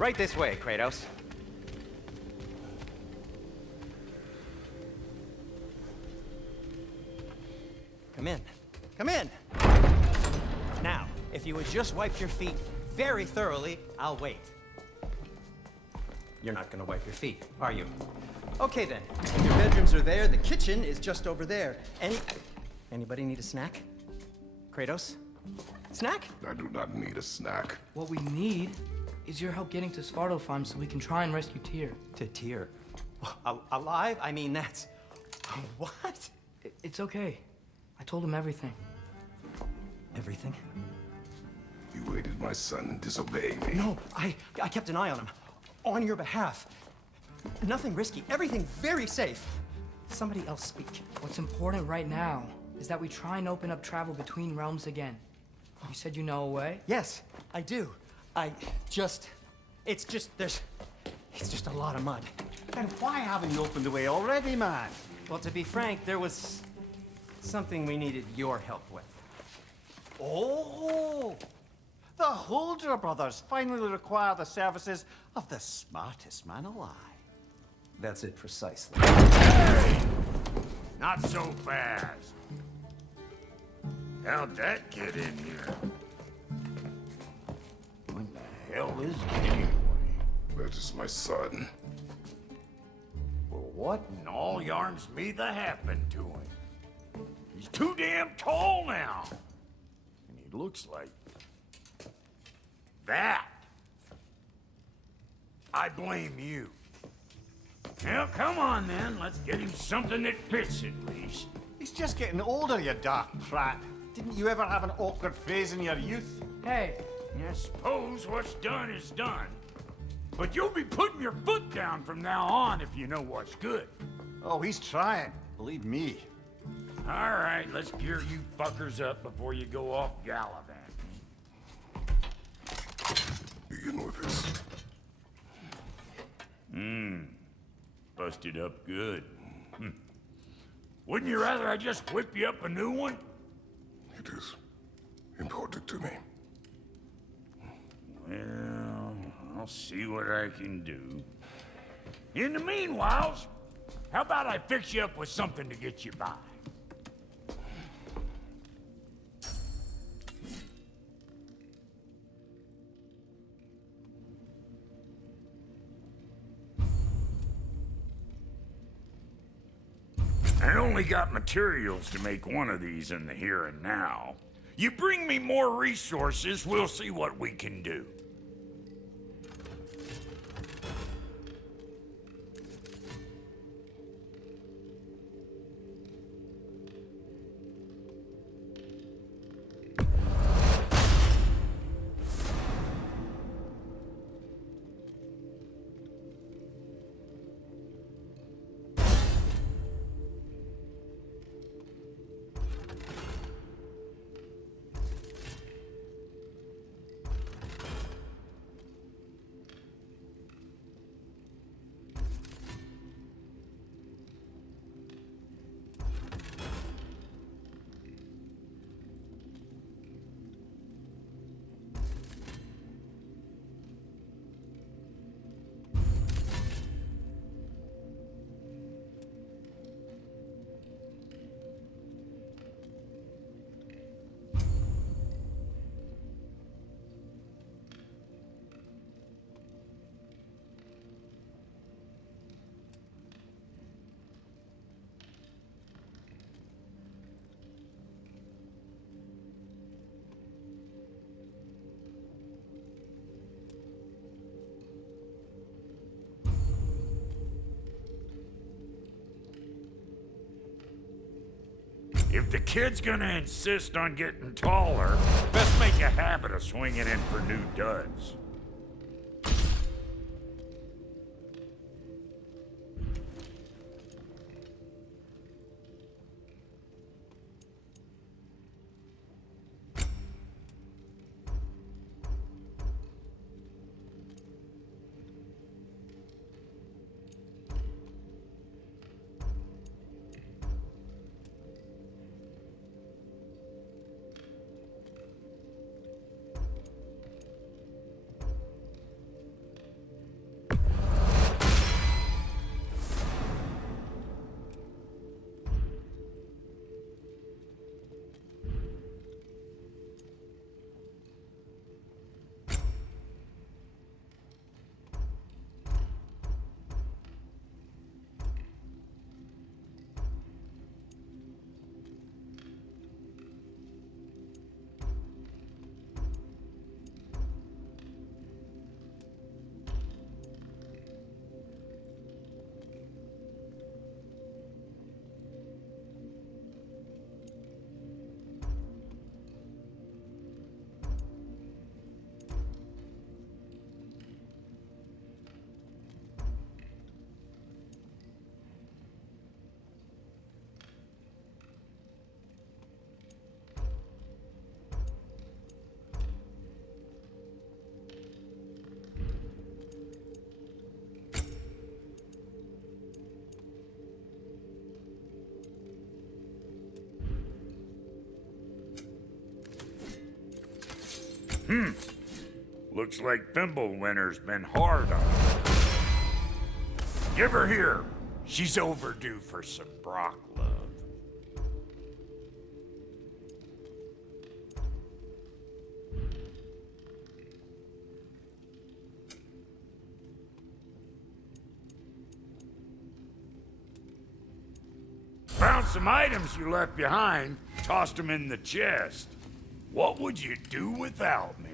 Right this way, Kratos. Come in. Come in! Now, if you would just wipe your feet very thoroughly, I'll wait. You're not gonna wipe your feet, are you? Okay then. Your bedrooms are there, the kitchen is just over there. Anybody need a snack? Kratos? Snack? I do not need a snack. What we need is your help getting to Svartalfheim so we can try and rescue Tyr. To Tyr? Alive? I mean, that's... What? It's okay. I told him everything. Everything? You aided my son in disobeying me. No, I kept an eye on him. On your behalf. Nothing risky. Everything very safe. Somebody else speak. What's important right now is that we try and open up travel between realms again. You said you know a way? Yes, I do. It's just a lot of mud. And why haven't you opened the way already, man? Well, to be frank, there was something we needed your help with. Oh! The Holder brothers finally require the services of the smartest man alive. That's it precisely. Hey! Not so fast. How'd that get in here? What the hell is it anyway? That is my son. Well, what in all yarns me that happened to him? He's too damn tall now. And he looks like... that. I blame you. Well, come on then. Let's get him something that fits at least. He's just getting older, you daft prat. Didn't you ever have an awkward phase in your youth? Hey, I suppose what's done is done. But you'll be putting your foot down from now on if you know what's good. Oh, he's trying. Believe me. All right, let's gear you fuckers up before you go off gallivanting. Begin with this. Busted up good. Wouldn't you rather I just whip you up a new one? It is important to me. Well, I'll see what I can do. In the meanwhile, how about I fix you up with something to get you by? I only got materials to make one of these in the here and now. You bring me more resources, we'll see what we can do. If the kid's gonna insist on getting taller, best make a habit of swinging in for new duds. Looks like Thimblewinter's been hard on her. Give her here. She's overdue for some Brock love. Found some items you left behind, tossed them in the chest. What would you do without me?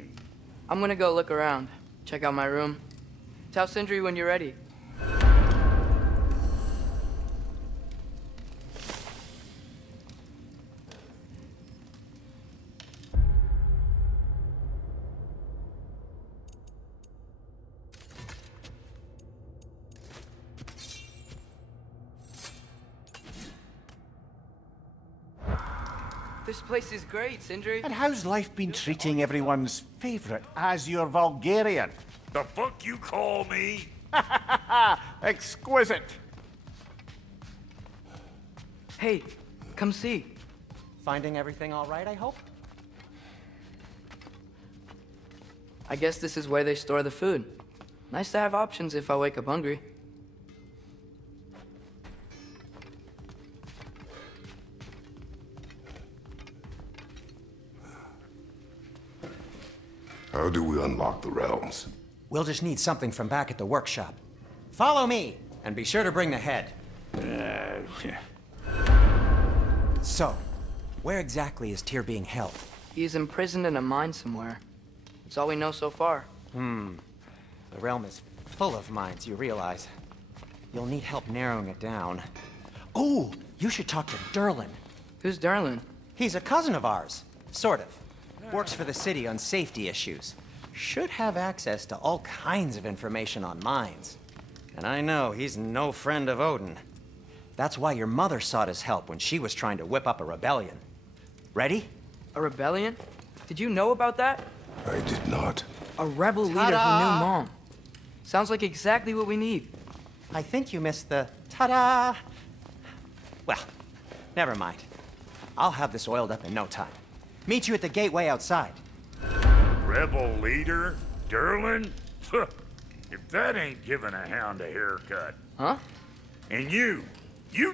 I'm gonna go look around, check out my room. Tell Sindri when you're ready. This place is great, Sindri. And how's life been treating everyone's favorite Azure Vulgarian? The fuck you call me? Exquisite. Hey, come see. Finding everything all right, I hope? I guess this is where they store the food. Nice to have options if I wake up hungry. How do we unlock the realms? We'll just need something from back at the workshop. Follow me, and be sure to bring the head. So, where exactly is Tyr being held? He's imprisoned in a mine somewhere. That's all we know so far. The realm is full of mines, you realize. You'll need help narrowing it down. Oh, you should talk to Derlin. Who's Darlin? He's a cousin of ours, sort of. Works for the city on safety issues. Should have access to all kinds of information on mines. And I know he's no friend of Odin. That's why your mother sought his help when she was trying to whip up a rebellion. Ready? A rebellion? Did you know about that? I did not. A rebel leader who knew Ta-da! Mom. Sounds like exactly what we need. I think you missed the ta-da. Well, never mind. I'll have this oiled up in no time. Meet you at the gateway outside. Rebel leader? Derlin? If that ain't giving a hound a haircut. Huh? And you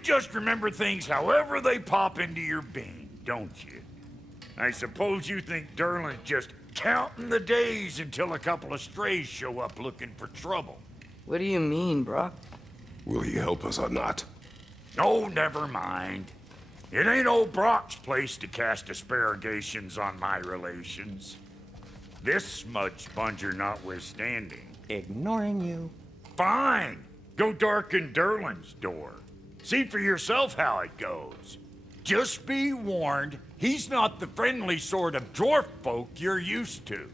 just remember things however they pop into your bean, don't you? I suppose you think Derlin's just counting the days until a couple of strays show up looking for trouble. What do you mean, Brock? Will he help us or not? Oh, never mind. It ain't old Brock's place to cast asparagations on my relations. This smudge sponger notwithstanding. Ignoring you. Fine. Go darken Derlin's door. See for yourself how it goes. Just be warned, he's not the friendly sort of dwarf folk you're used to.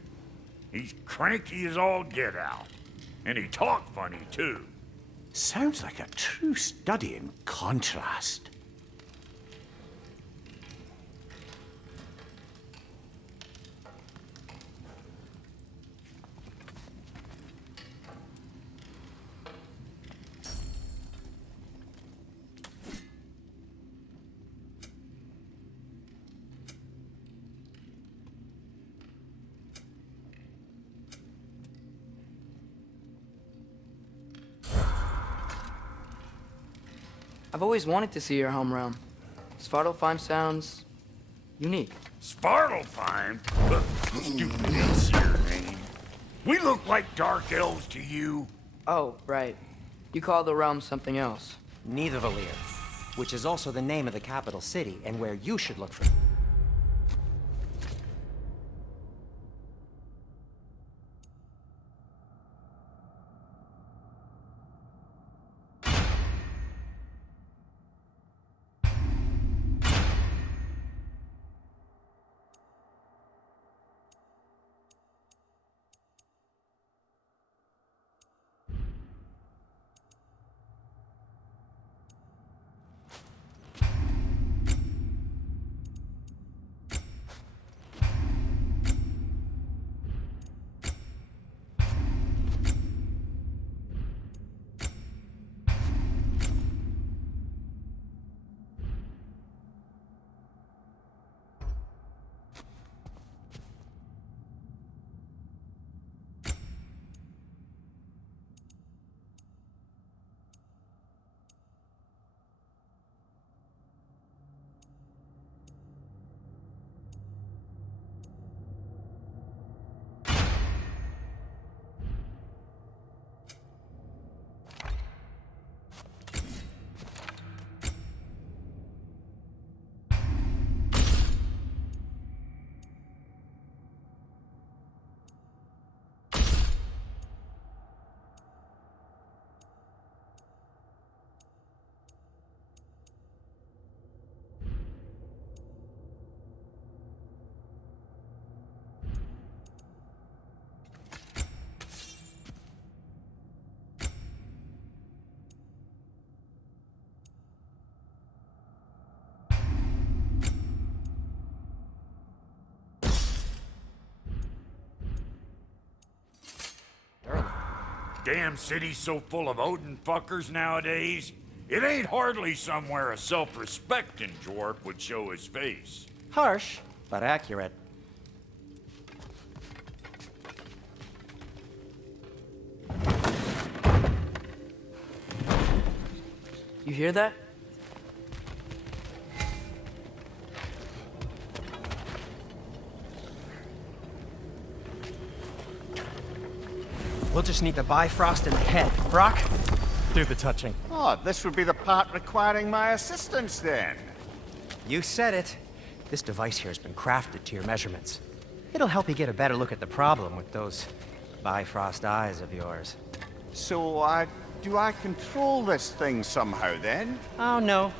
He's cranky as all get out. And he talk funny, too. Sounds like a true study in contrast. I've always wanted to see your home realm. Svartalfheim sounds unique. Svartalfheim? Stupid is your name. We look like dark elves to you. Oh, right. You call the realm something else. Nidavellir, which is also the name of the capital city and where you should look for. Damn city's so full of Odin fuckers nowadays. It ain't hardly somewhere a self-respecting dwarf would show his face. Harsh, but accurate. You hear that? We'll just need the Bifrost in the head. Brock, do the touching. Oh, this would be the part requiring my assistance then. You said it. This device here has been crafted to your measurements. It'll help you get a better look at the problem with those Bifrost eyes of yours. So, do I control this thing somehow then? Oh, no.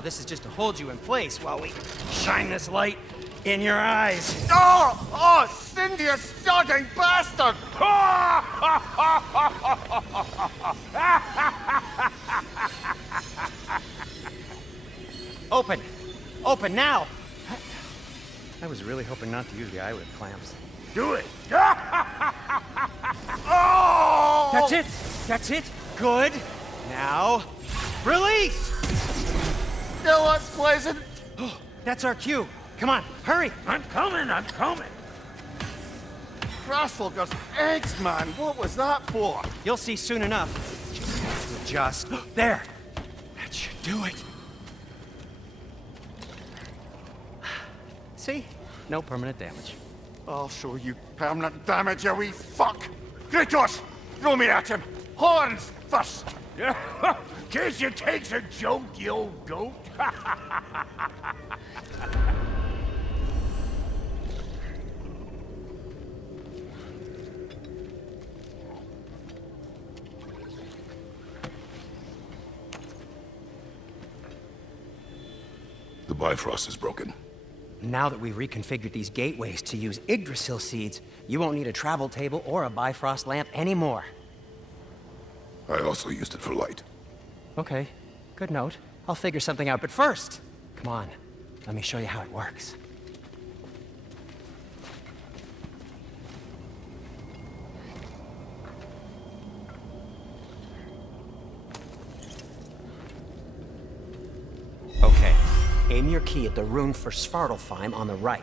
This is just to hold you in place while we shine this light in your eyes. Oh, Cindy, you sodding bastard! Open! Open now! I was really hoping not to use the eyelid clamps. Do it! Oh! That's it! That's it! Good! Now, release! Still unpleasant. That's our cue. Come on, hurry! I'm coming! Crossfulger's eggs, man. What was that for? You'll see soon enough. Just have to adjust. There! That should do it. See? No permanent damage. I'll show you permanent damage, you wee fuck! Kratos! Throw me at him! Horns first! Case you takes a joke, you old goat. The Bifrost is broken. Now that we've reconfigured these gateways to use Yggdrasil seeds, you won't need a travel table or a Bifrost lamp anymore. I also used it for light. Okay, good note. I'll figure something out, but first, come on, let me show you how it works. Okay, aim your key at the rune for Svartalfheim on the right,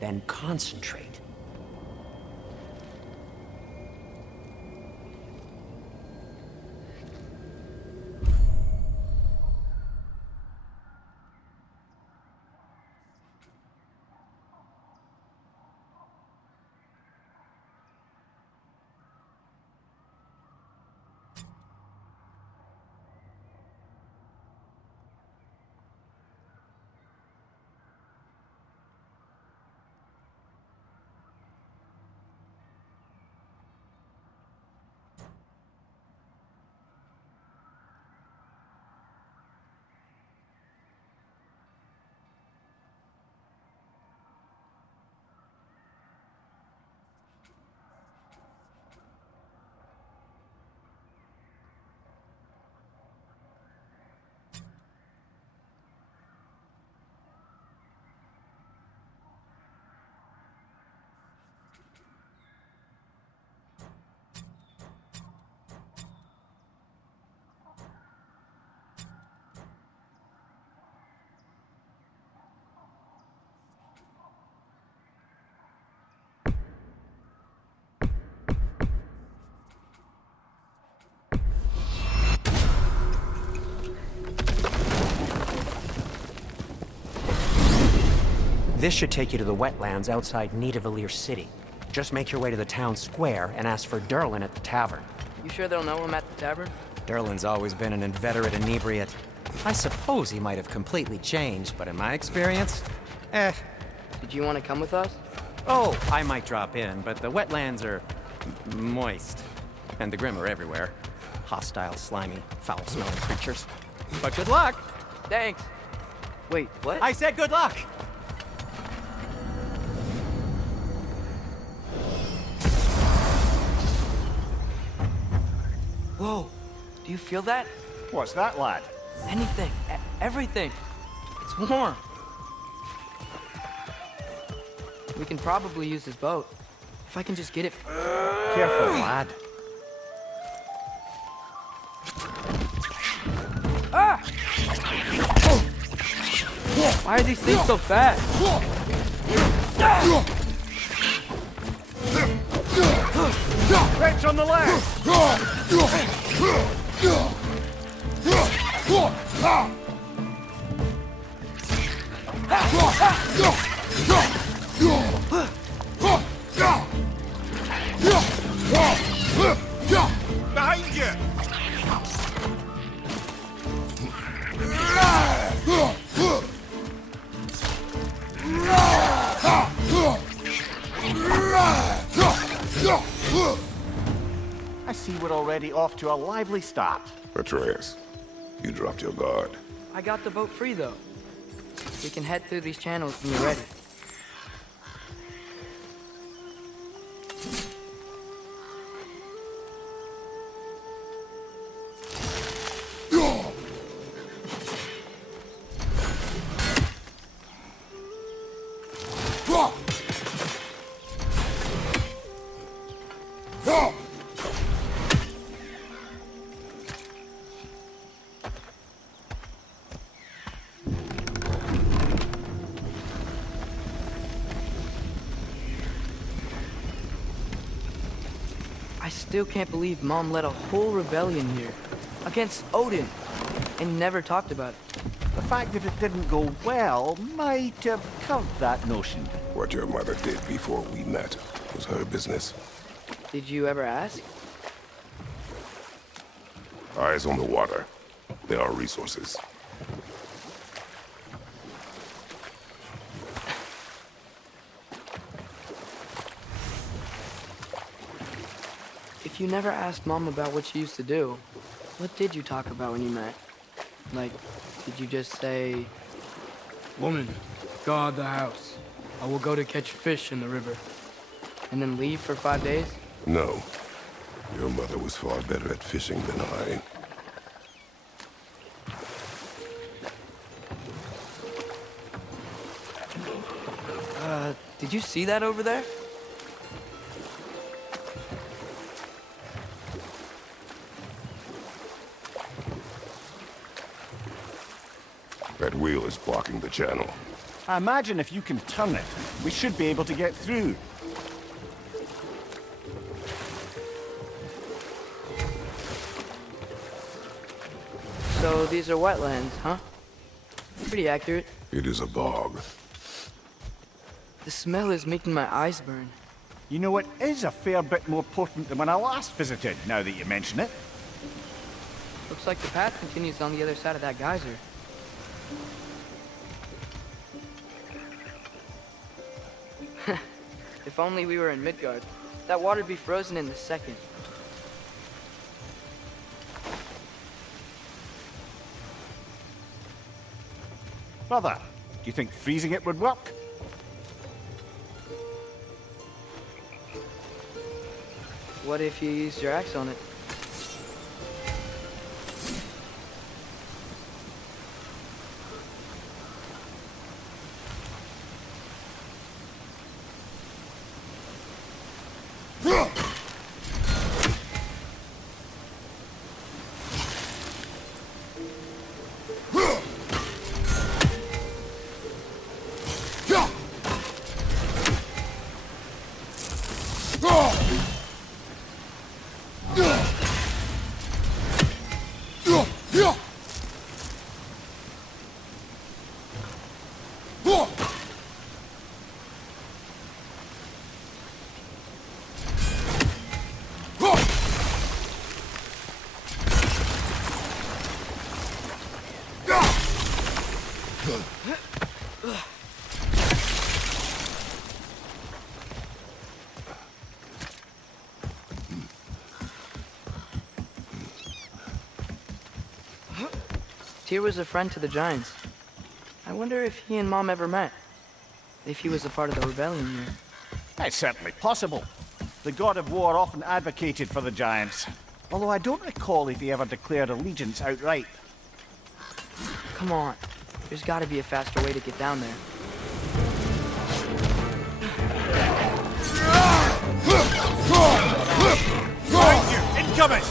then concentrate. This should take you to the wetlands outside Nidavellir City. Just make your way to the town square and ask for Derlin at the tavern. You sure they'll know him at the tavern? Derlin's always been an inveterate inebriate. I suppose he might have completely changed, but in my experience, Did you want to come with us? Oh, I might drop in, but the wetlands are moist. And the Grim are everywhere. Hostile, slimy, foul-smelling creatures. But good luck! Thanks. Wait, what? I said good luck! Whoa, do you feel that? What's that, lad? Anything, everything. It's warm. We can probably use this boat. If I can just get it. Careful, lad. Why are these things so fast? Wrench on the leg! Behind you! I see we're already off to a lively start. Atreus, you dropped your guard. I got the boat free, though. We can head through these channels when you're ready. I still can't believe Mom led a whole rebellion here. Against Odin. And never talked about it. The fact that it didn't go well might have curved that notion. What your mother did before we met was her business. Did you ever ask? Eyes on the water. There are resources. If you never asked Mom about what she used to do, what did you talk about when you met? Like, did you just say, "Woman, guard the house. I will go to catch fish in the river," and then leave for 5 days? No. Your mother was far better at fishing than I. Did you see that over there? That wheel is blocking the channel. I imagine if you can turn it, we should be able to get through. So these are wetlands, huh? Pretty accurate. It is a bog. The smell is making my eyes burn. You know, it is a fair bit more potent than when I last visited, now that you mention it. Looks like the path continues on the other side of that geyser. If only we were in Midgard. That water'd be frozen in a second. Brother, do you think freezing it would work? What if you used your axe on it? Tyr was a friend to the Giants. I wonder if he and Mom ever met. If he was a part of the rebellion here. It's certainly possible. The god of war often advocated for the Giants. Although I don't recall if he ever declared allegiance outright. Come on. There's gotta be a faster way to get down there. Behind you! Incoming!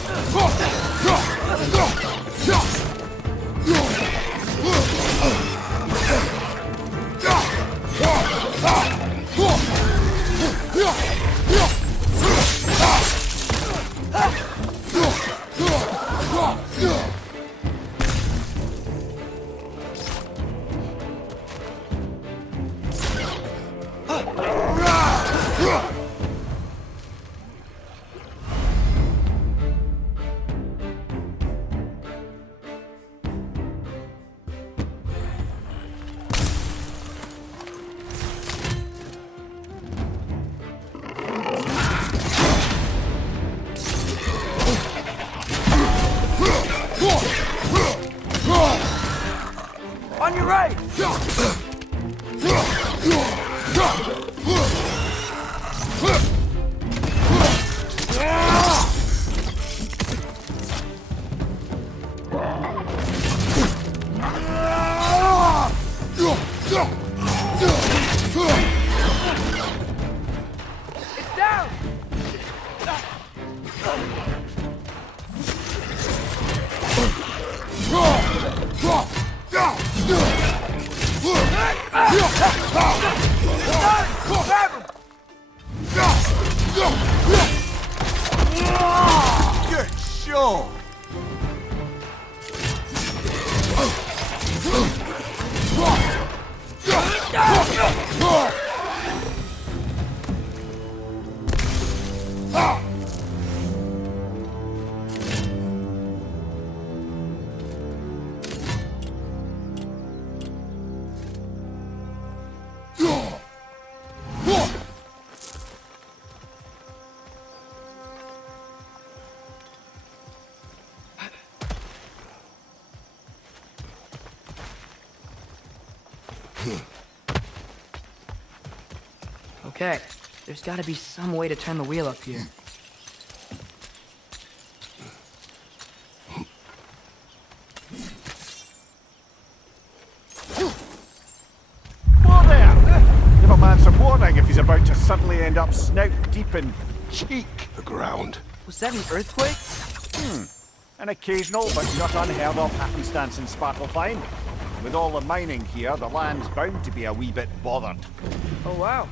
On your right! It's down! Good show! Okay, there's gotta be some way to turn the wheel up here. Whoa there! Give a man some warning if he's about to suddenly end up snout deep in cheek. The ground. Was that an earthquake? An occasional but not unheard of happenstance in Sparklefine. With all the mining here, the land's bound to be a wee bit bothered. Oh wow.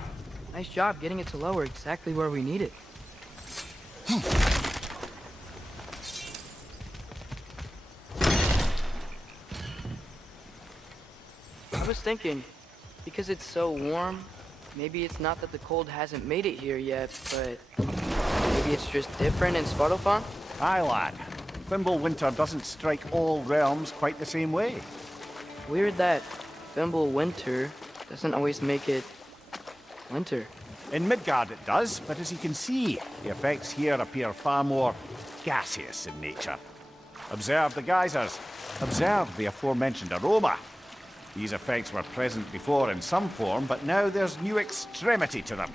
Nice job getting it to lower exactly where we need it. I was thinking, because it's so warm, maybe it's not that the cold hasn't made it here yet, but maybe it's just different in Svartalfheim? Aye, lad. Thimble winter doesn't strike all realms quite the same way. Weird that Thimble winter doesn't always make it winter. In Midgard it does, but as you can see, the effects here appear far more gaseous in nature. Observe the geysers. Observe the aforementioned aroma. These effects were present before in some form, but now there's new extremity to them.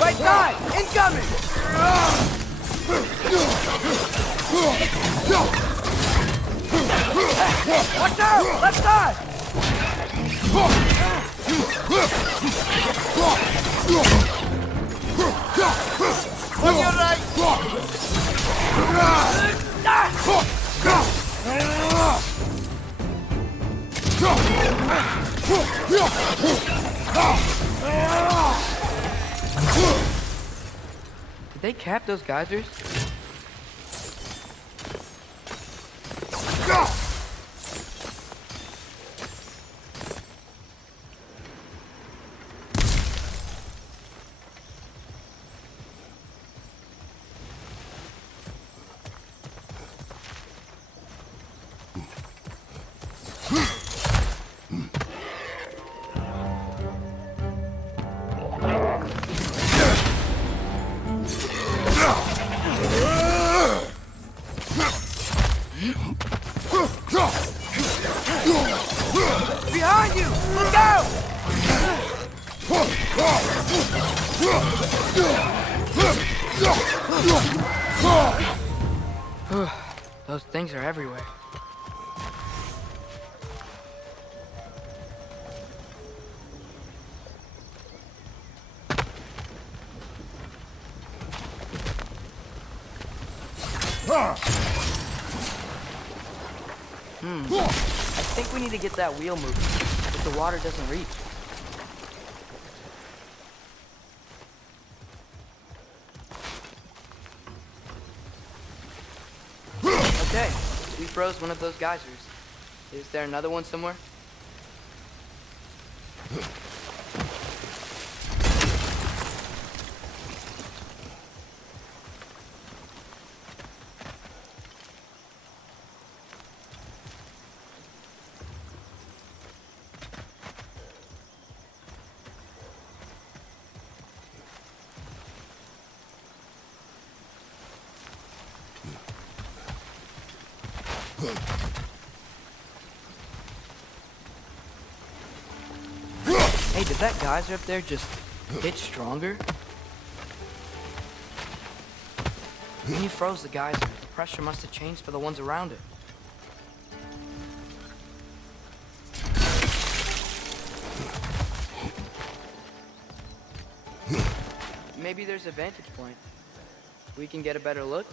Right side! Incoming! Watch out! Left side! On your right! Did they cap those geysers? Behind you! Look out! Those things are everywhere. I think we need to get that wheel moving, but the water doesn't reach. Okay, we froze one of those geysers. Is there another one somewhere? Hey, did that geyser up there just get stronger? When you froze the geyser, the pressure must have changed for the ones around it. Maybe there's a vantage point. We can get a better look.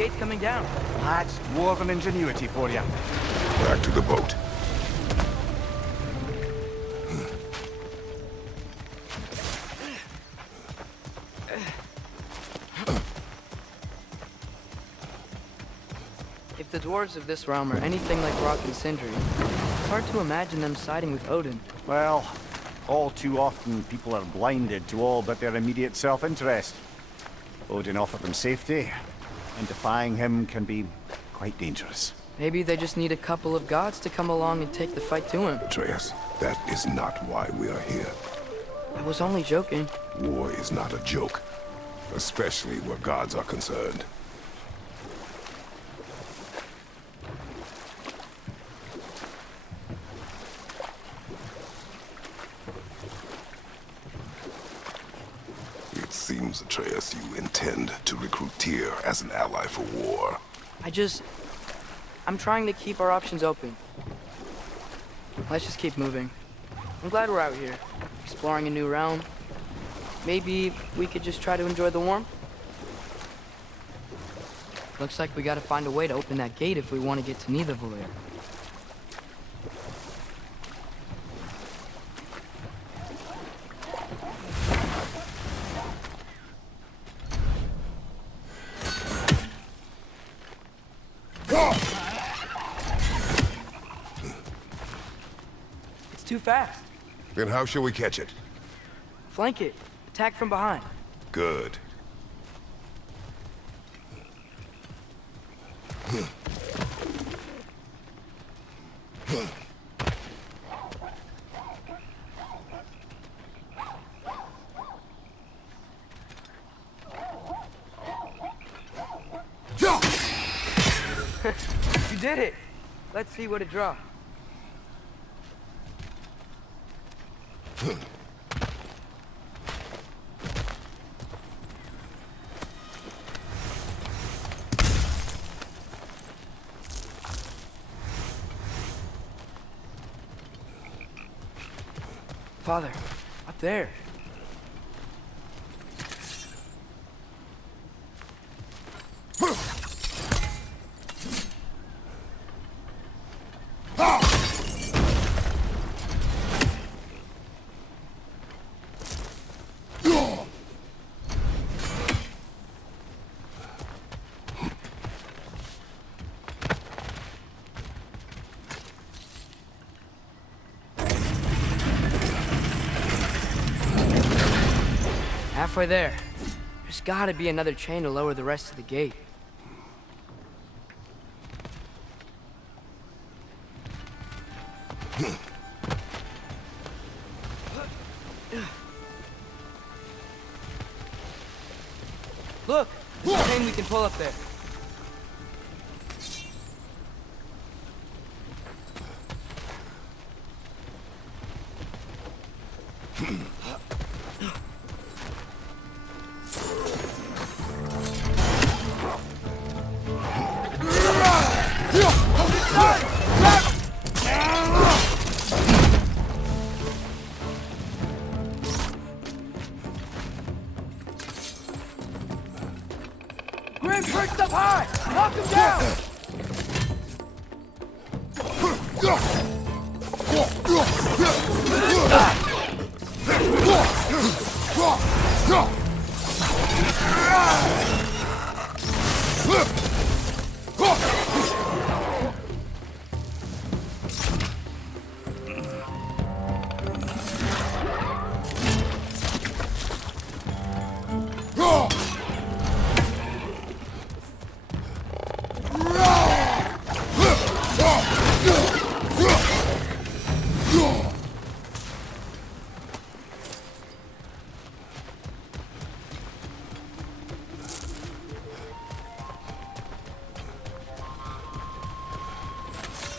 gate's coming down. That's dwarven ingenuity for you. Back to the boat. If the dwarves of this realm are anything like Rock and Sindri, it's hard to imagine them siding with Odin. Well, all too often people are blinded to all but their immediate self-interest. Odin offered them safety, and defying him can be quite dangerous. Maybe they just need a couple of gods to come along and take the fight to him. Atreus, that is not why we are here. I was only joking. War is not a joke, especially where gods are concerned. It seems, Atreus, you intend to recruit Tyr as an ally for war. I'm trying to keep our options open. Let's just keep moving. I'm glad we're out here, exploring a new realm. Maybe we could just try to enjoy the warmth? Looks like we gotta find a way to open that gate if we want to get to Nidavellir. It's too fast. Then how shall we catch it? Flank it. Attack from behind. Good. You did it! Let's see what it draws. Father, up there. Halfway there. There's gotta be another chain to lower the rest of the gate. Look! There's a chain we can pull up there. Grim perched up high! Knock him down!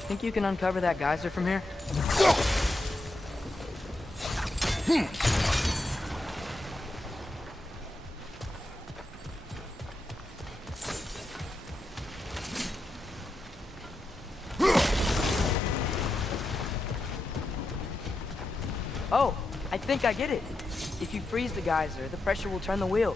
Think you can uncover that geyser from here? Oh, I think I get it. If you freeze the geyser, the pressure will turn the wheel.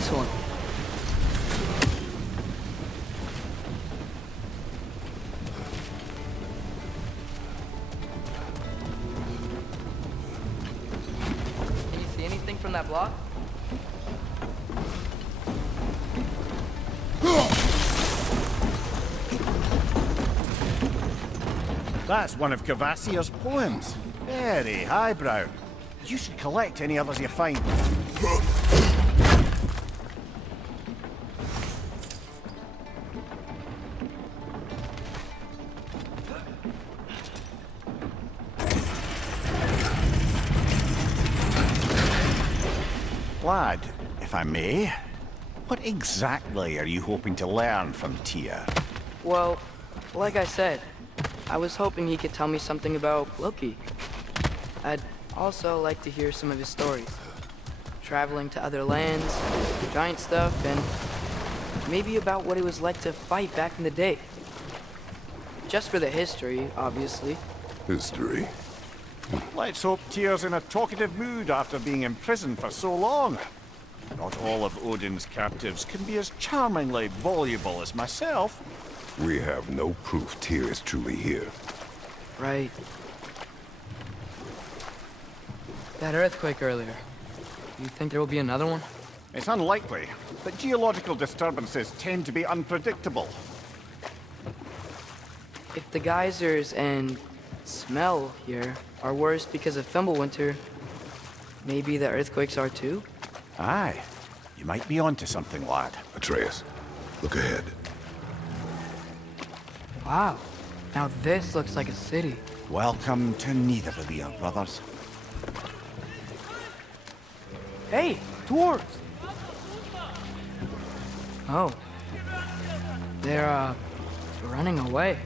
nice one. Can you see anything from that block? That's one of Cavassier's poems. Very highbrow. You should collect any others you find. Lad, if I may, what exactly are you hoping to learn from Tyr? Well, like I said, I was hoping he could tell me something about Loki. I'd also like to hear some of his stories. Traveling to other lands, giant stuff, and maybe about what it was like to fight back in the day. Just for the history, obviously. History? Let's hope Tyr's in a talkative mood after being imprisoned for so long. Not all of Odin's captives can be as charmingly voluble as myself. We have no proof Tyr is truly here. Right. That earthquake earlier. You think there will be another one? It's unlikely, but geological disturbances tend to be unpredictable. If the geysers and smell here are worse because of Fimbulwinter, maybe the earthquakes are too? Aye, you might be onto something, lad. Atreus, look ahead. Wow. Now this looks like a city. Welcome to Nidavellir, brothers. Hey, dwarves! Oh. They're, running away.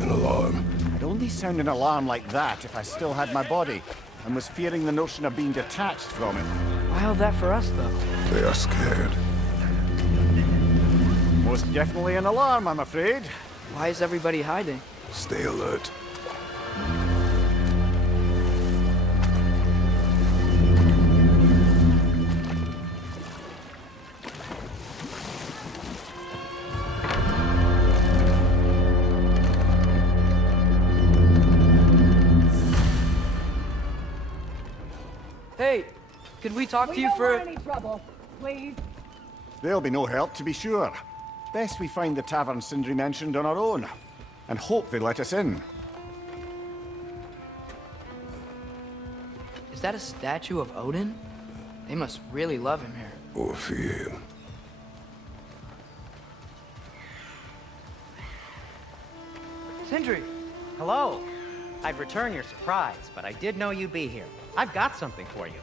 An alarm. I'd only sound an alarm like that if I still had my body, and was fearing the notion of being detached from it. Wild that for us, though. They are scared. Most definitely an alarm, I'm afraid. Why is everybody hiding? Stay alert. Hey, could we talk to you don't for... want any trouble, please. There'll be no help, to be sure. Best we find the tavern Sindri mentioned on our own, and hope they let us in. Is that a statue of Odin? They must really love him here. Or fear him. Sindri! Hello. I'd return your surprise, but I did know you'd be here. I've got something for you.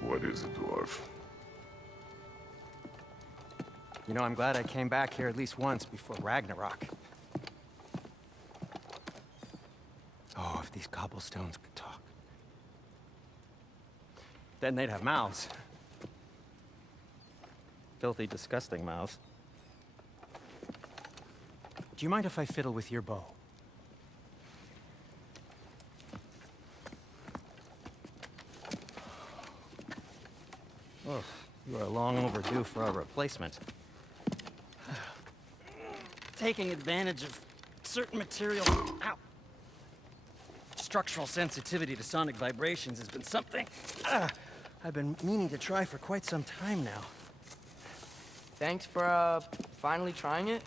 What is it, dwarf? You know, I'm glad I came back here at least once before Ragnarok. Oh, if these cobblestones could talk. Then they'd have mouths. Filthy, disgusting mouths. Do you mind if I fiddle with your bow? Oh, you are long overdue for a replacement. Taking advantage of certain materials. Ow! Structural sensitivity to sonic vibrations has been something I've been meaning to try for quite some time now. Thanks for, finally trying it.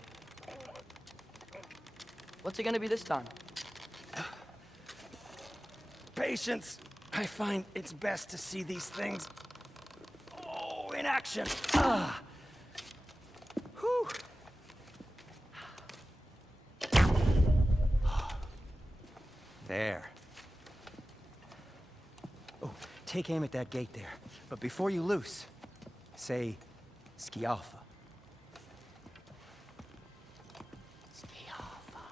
What's it gonna be this time? Patience. I find it's best to see these things in action. Whew. There. Oh, take aim at that gate there. But before you loose, say Skialfa. Skialfa.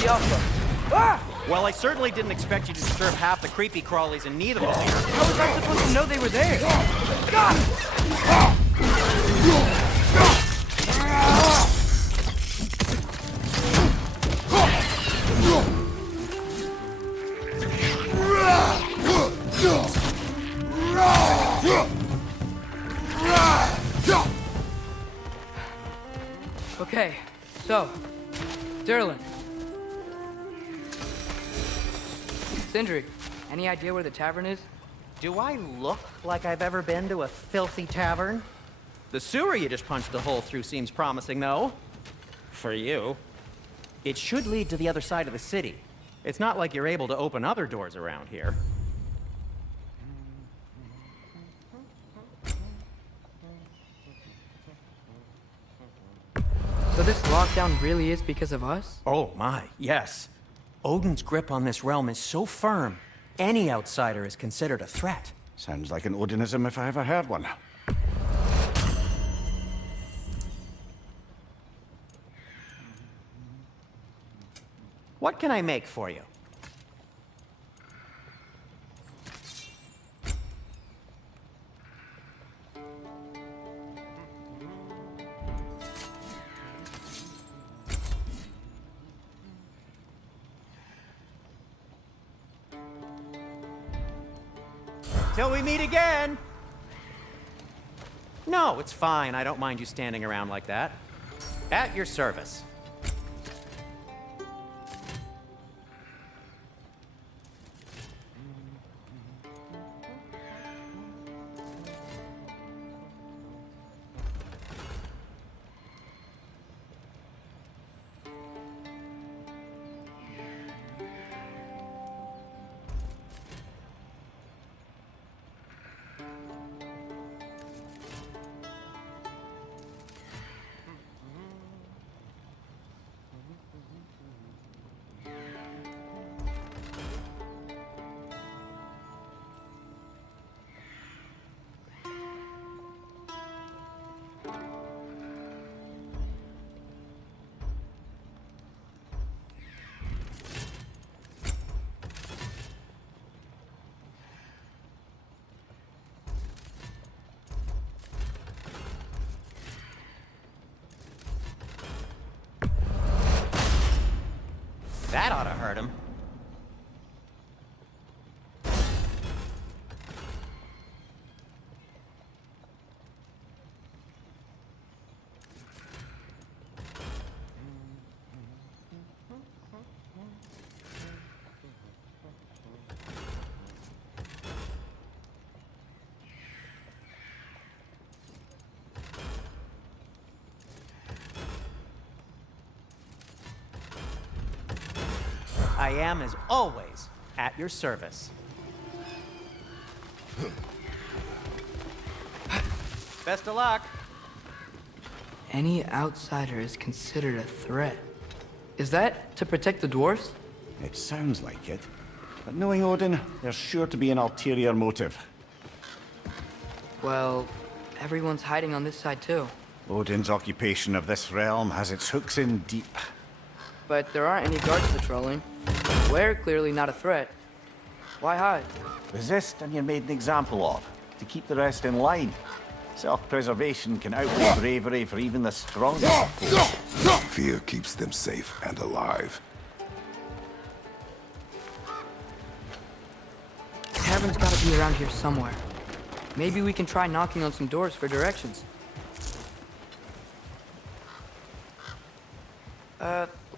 the Alpha. Ah! Well, I certainly didn't expect you to disturb half the creepy crawlies in need of them here. How was I supposed to know they were there? Okay, so, Derlin. Sindri, any idea where the tavern is? Do I look like I've ever been to a filthy tavern? The sewer you just punched a hole through seems promising, though. For you. It should lead to the other side of the city. It's not like you're able to open other doors around here. So this lockdown really is because of us? Oh my, yes. Odin's grip on this realm is so firm, any outsider is considered a threat. Sounds like an Odinism if I ever heard one. What can I make for you? Till we meet again! No, it's fine. I don't mind you standing around like that. At your service. That ought to hurt him. I am, as always, at your service. Best of luck. Any outsider is considered a threat. Is that to protect the dwarfs? It sounds like it. But knowing Odin, there's sure to be an ulterior motive. Well, everyone's hiding on this side too. Odin's occupation of this realm has its hooks in deep. But there aren't any guards patrolling. We're clearly not a threat. Why hide? Resist and you're made an example of, to keep the rest in line. Self-preservation can outweigh bravery for even the strongest of foes. Fear keeps them safe and alive. The tavern's gotta be around here somewhere. Maybe we can try knocking on some doors for directions.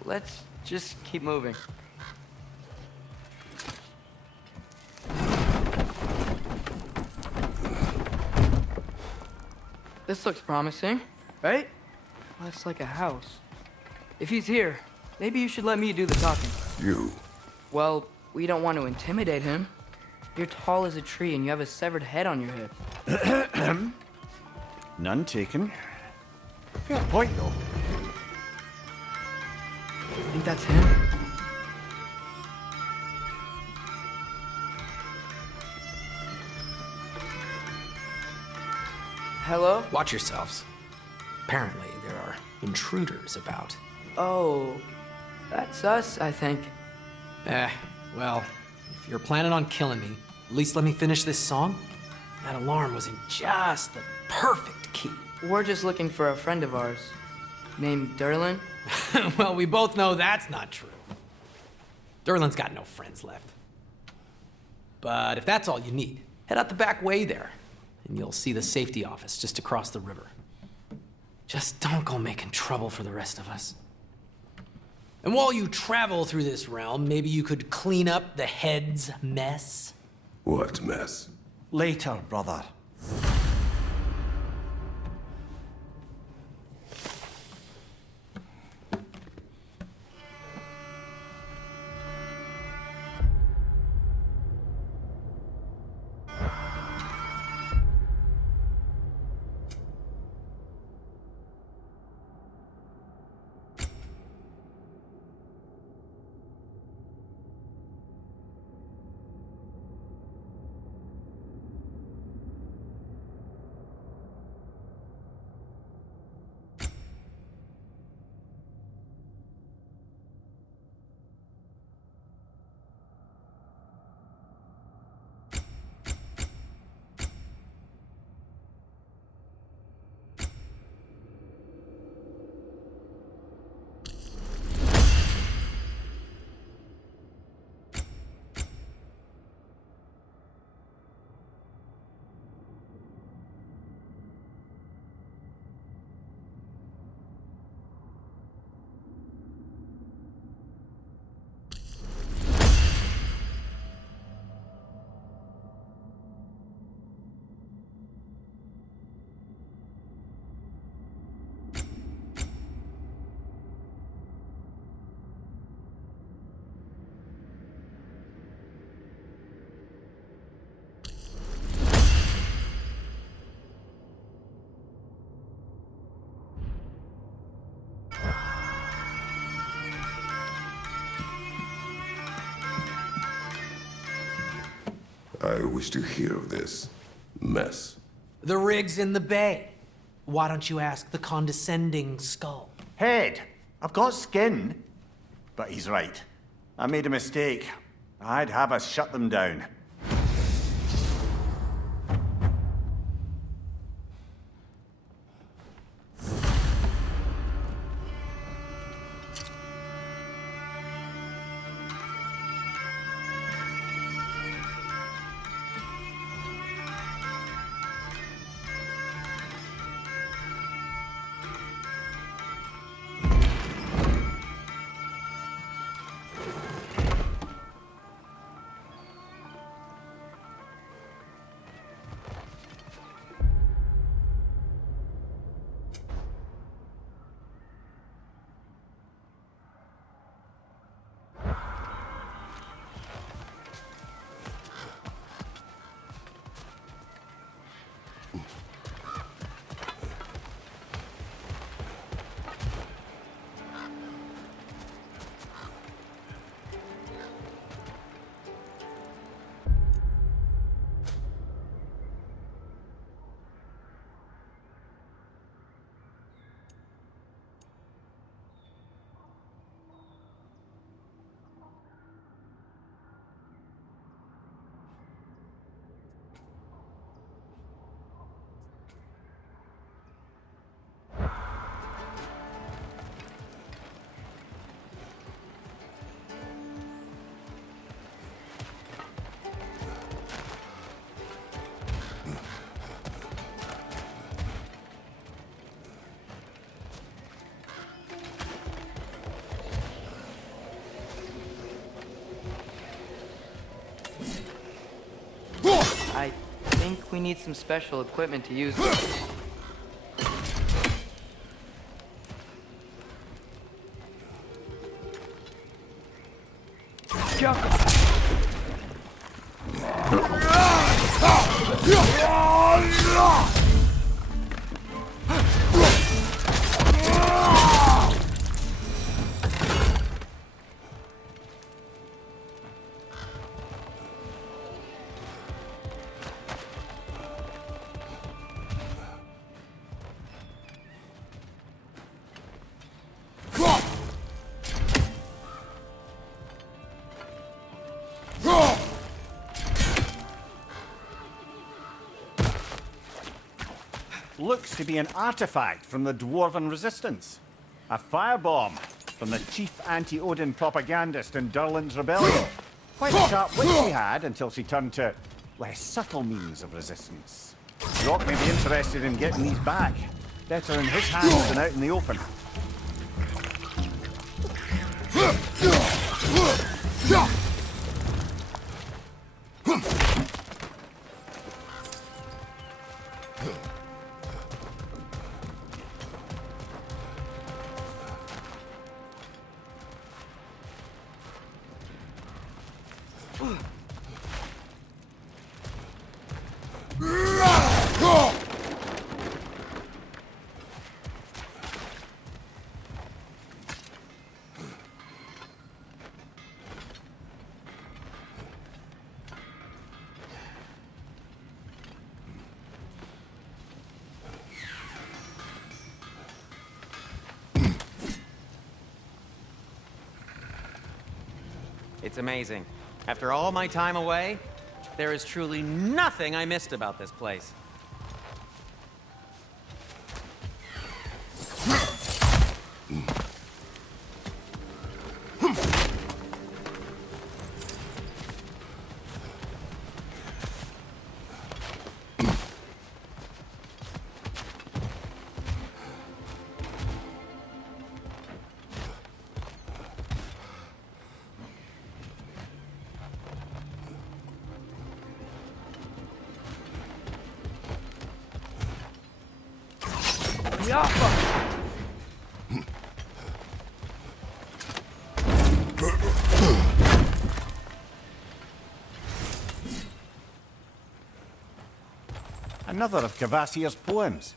Let's just keep moving. This looks promising, right? Well, it's like a house. If he's here, maybe you should let me do the talking. You. Well, we don't want to intimidate him. You're tall as a tree and you have a severed head on your head. None taken. Fair point, though. Think that's him? Hello? Watch yourselves. Apparently, there are intruders about. Oh, That's us, I think. Well, if you're planning on killing me, at least let me finish this song. That alarm was in just the perfect key. We're just looking for a friend of ours named Derlin. Well, we both know that's not true. Derlin's got no friends left. But if that's all you need, head out the back way there, and you'll see the safety office just across the river. Just don't go making trouble for the rest of us. And while you travel through this realm, maybe you could clean up the head's mess? What mess? Later, brother. I wish to hear of this mess. The rig's in the bay. Why don't you ask the condescending skull? Head, I've got skin. But he's right. I made a mistake. I'd have us shut them down. I think we need some special equipment to use this. looks to be an artifact from the Dwarven Resistance. A firebomb from the chief anti-Odin propagandist in Durland's rebellion. Quite a sharp wit she had until she turned to less subtle means of resistance. Rock may be interested in getting these back. Better in his hands than out in the open. It's amazing. After all my time away, there is truly nothing I missed about this place. Another of Kvasir's poems.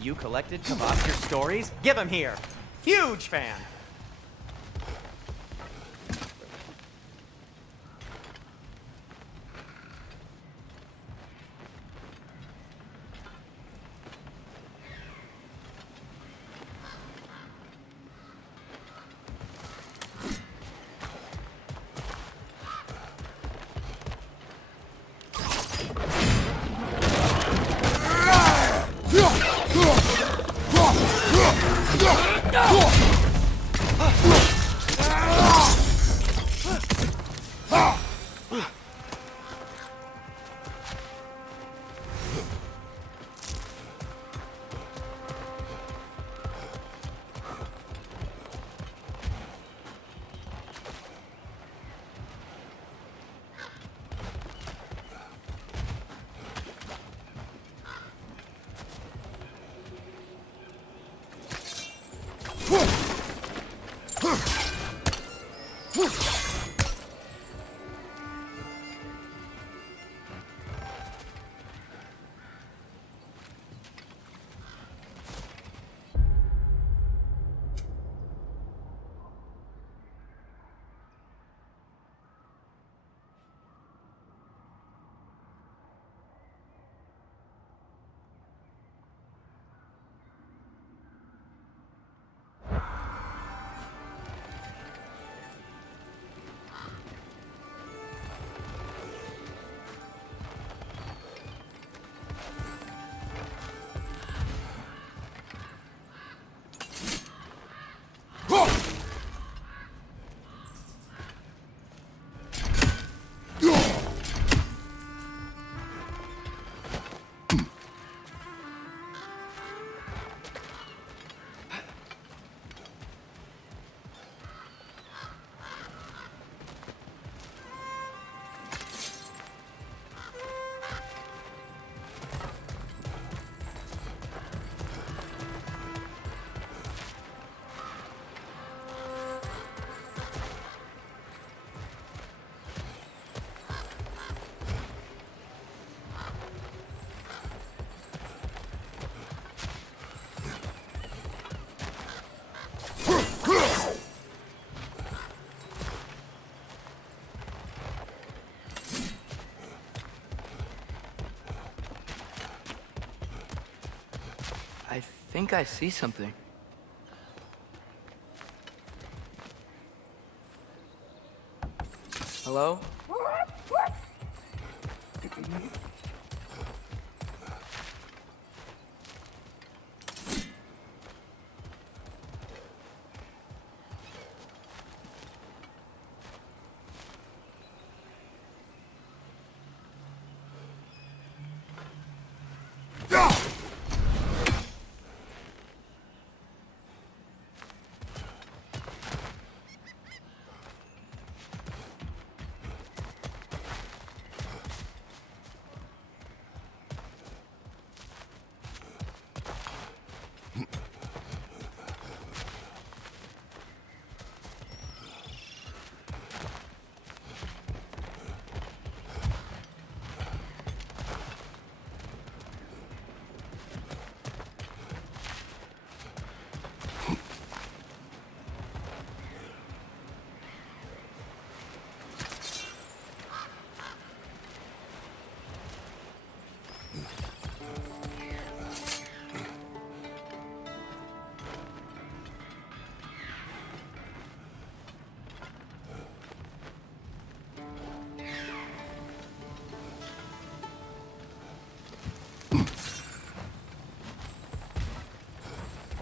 You collected Kvasir's stories? Give him here! Huge fan! I think I see something. Hello?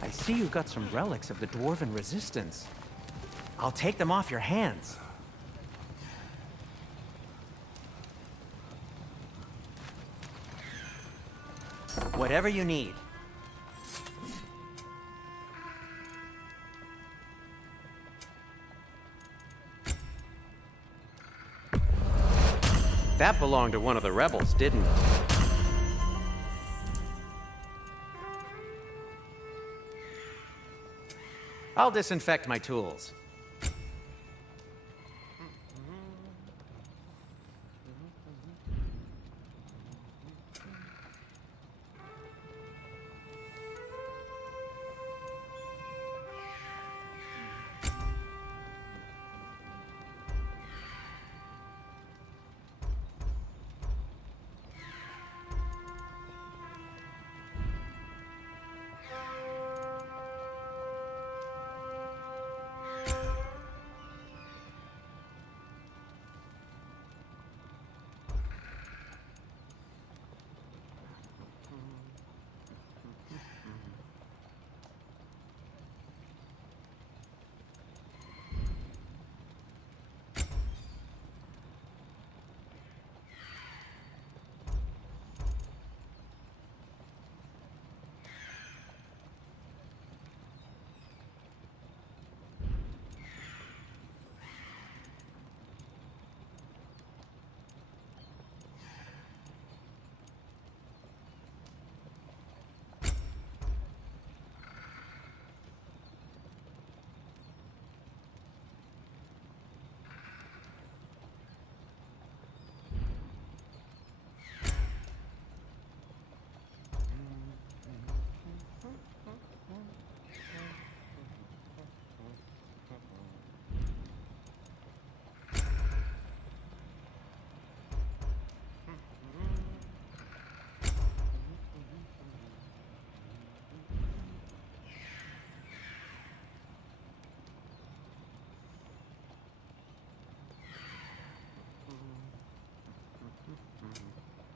I see you got some relics of the Dwarven resistance. I'll take them off your hands. Whatever you need. That belonged to one of the rebels, didn't it? I'll disinfect my tools.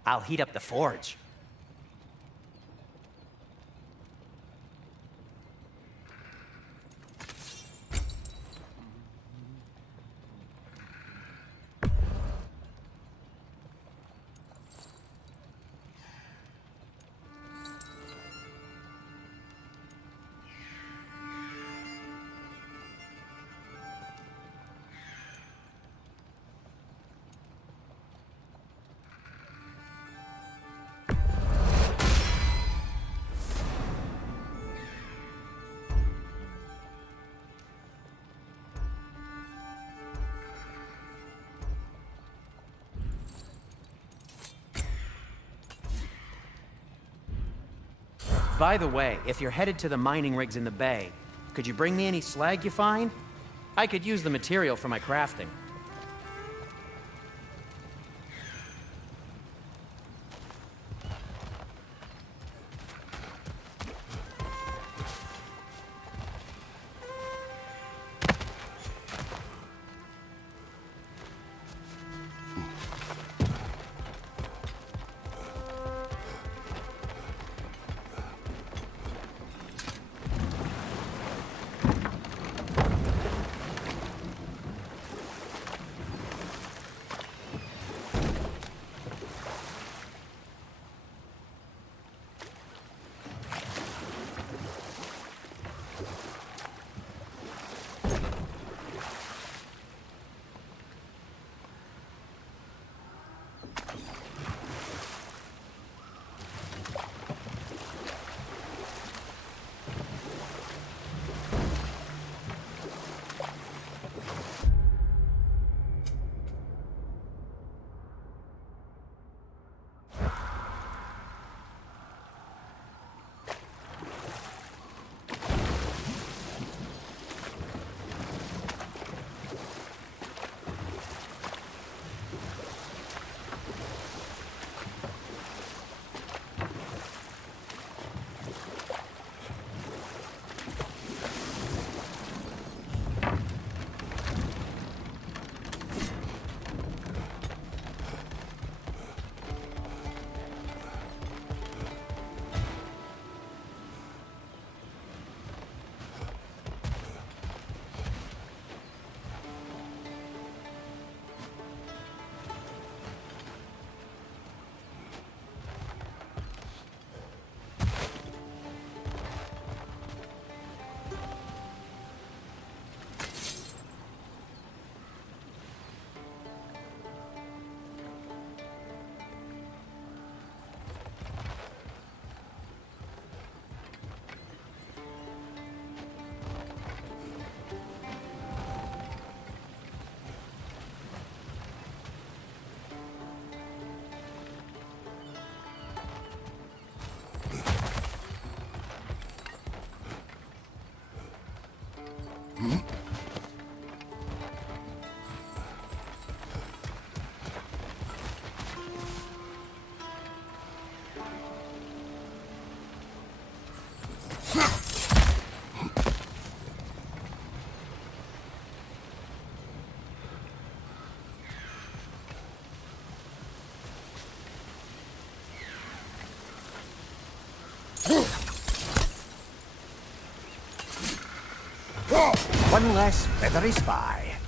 I'll heat up the forge. By the way, if you're headed to the mining rigs in the bay, could you bring me any slag you find? I could use the material for my crafting. One less feathery spy.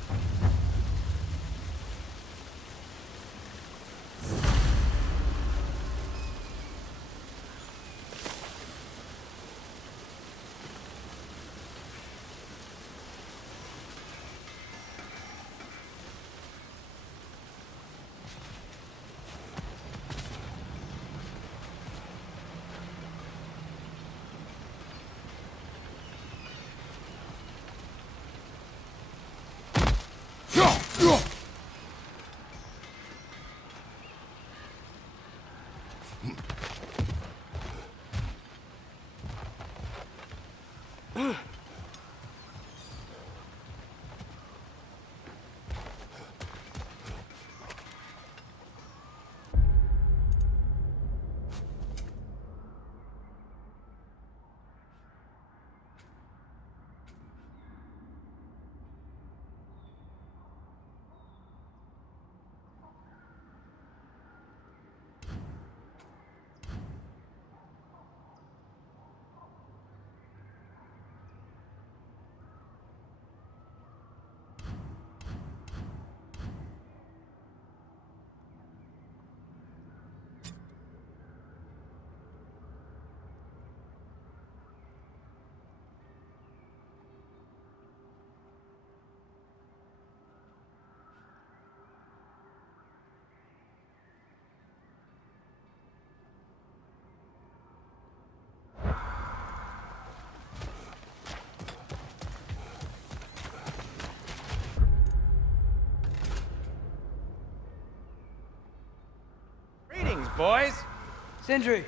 boys. Sindri!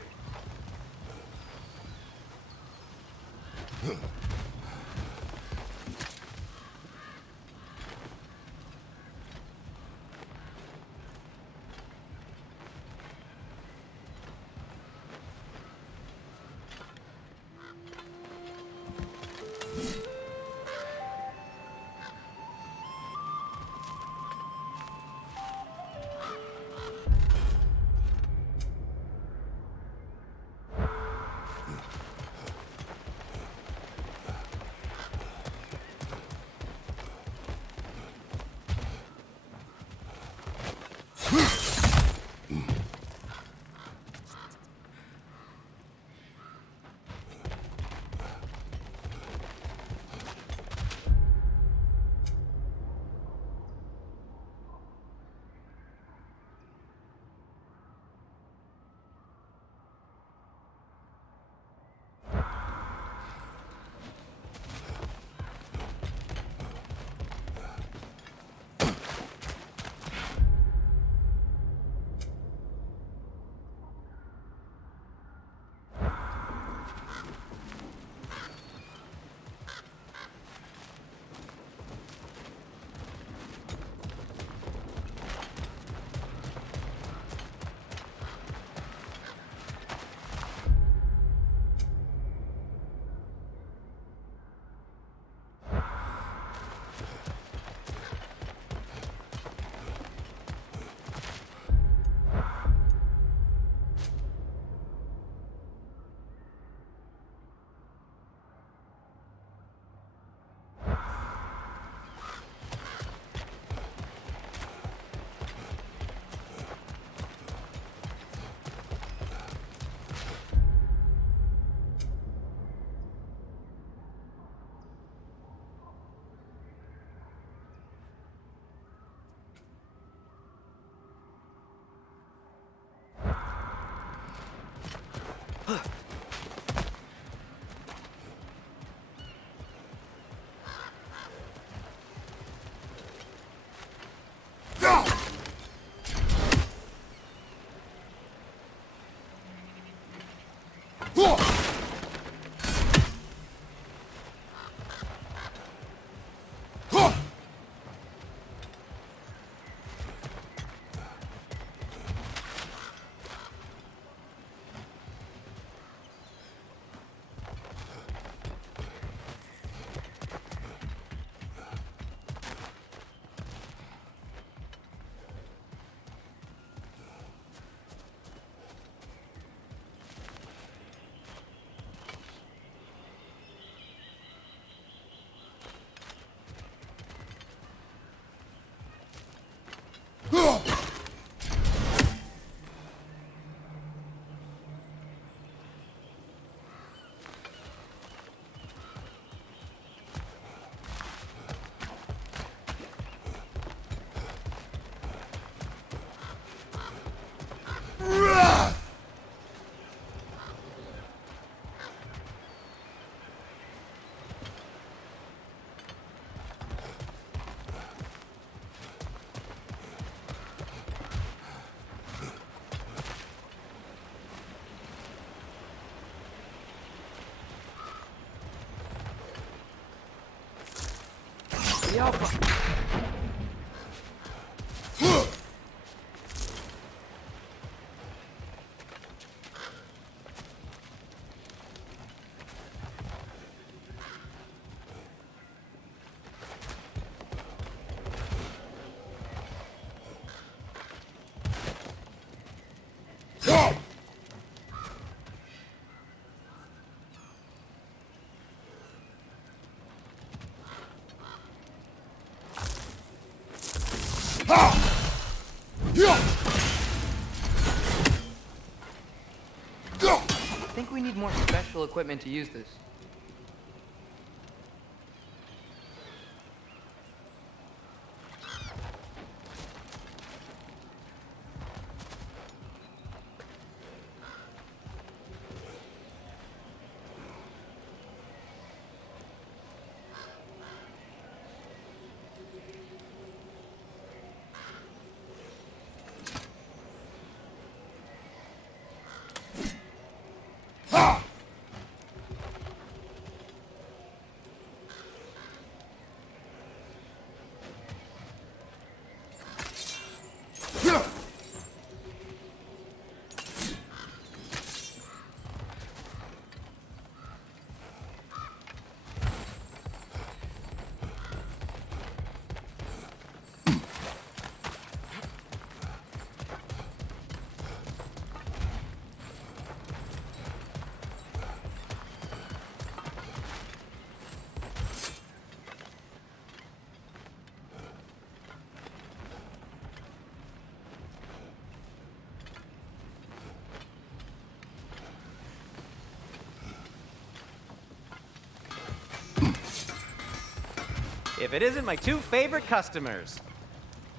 I think we need more special equipment to use this. If it isn't my two favorite customers.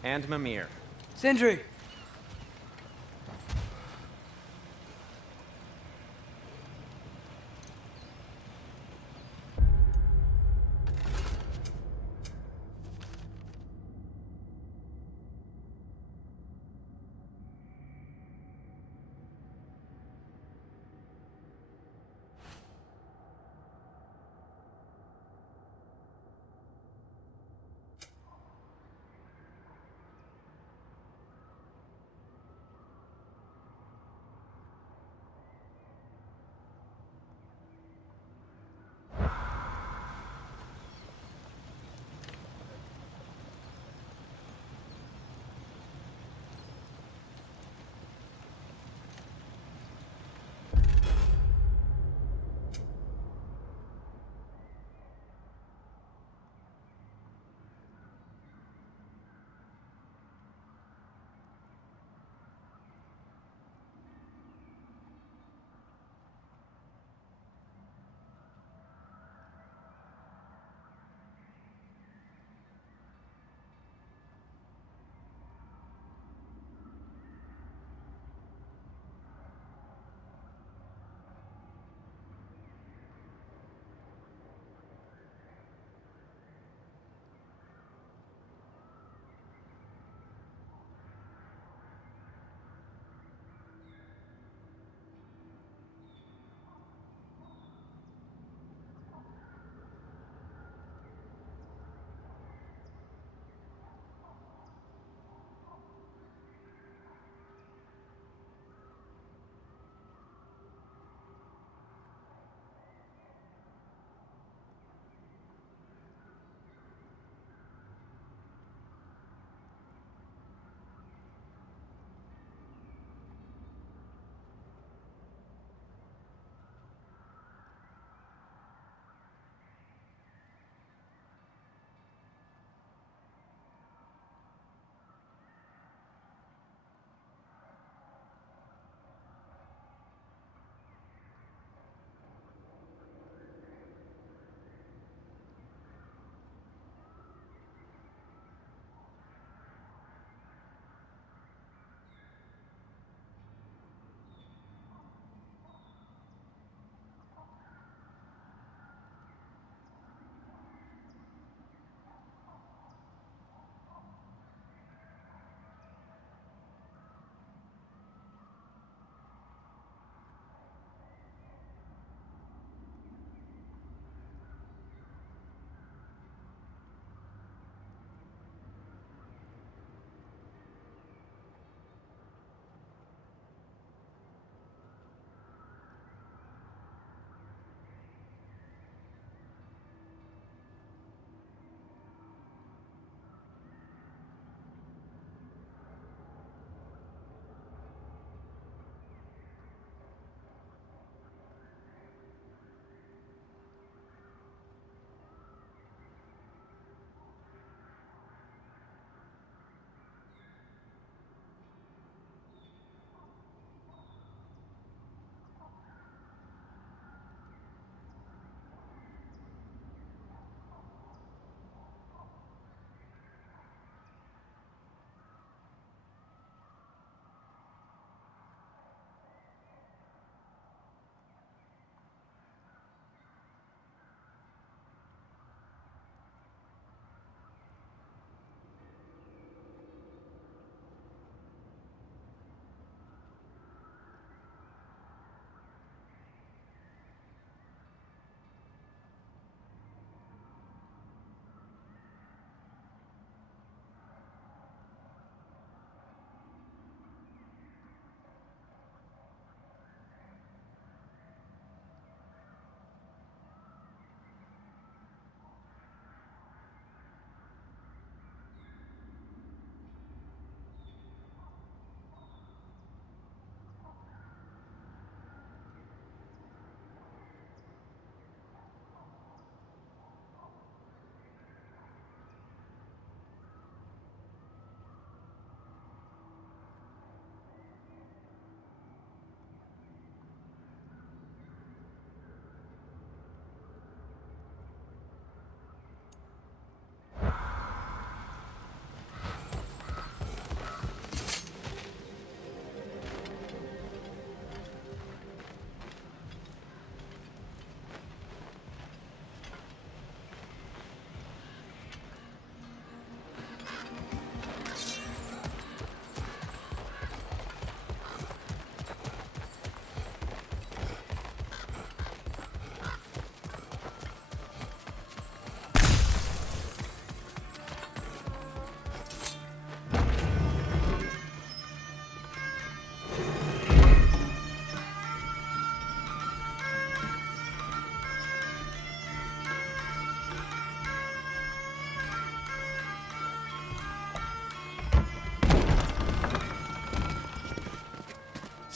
And Mimir. Sindri!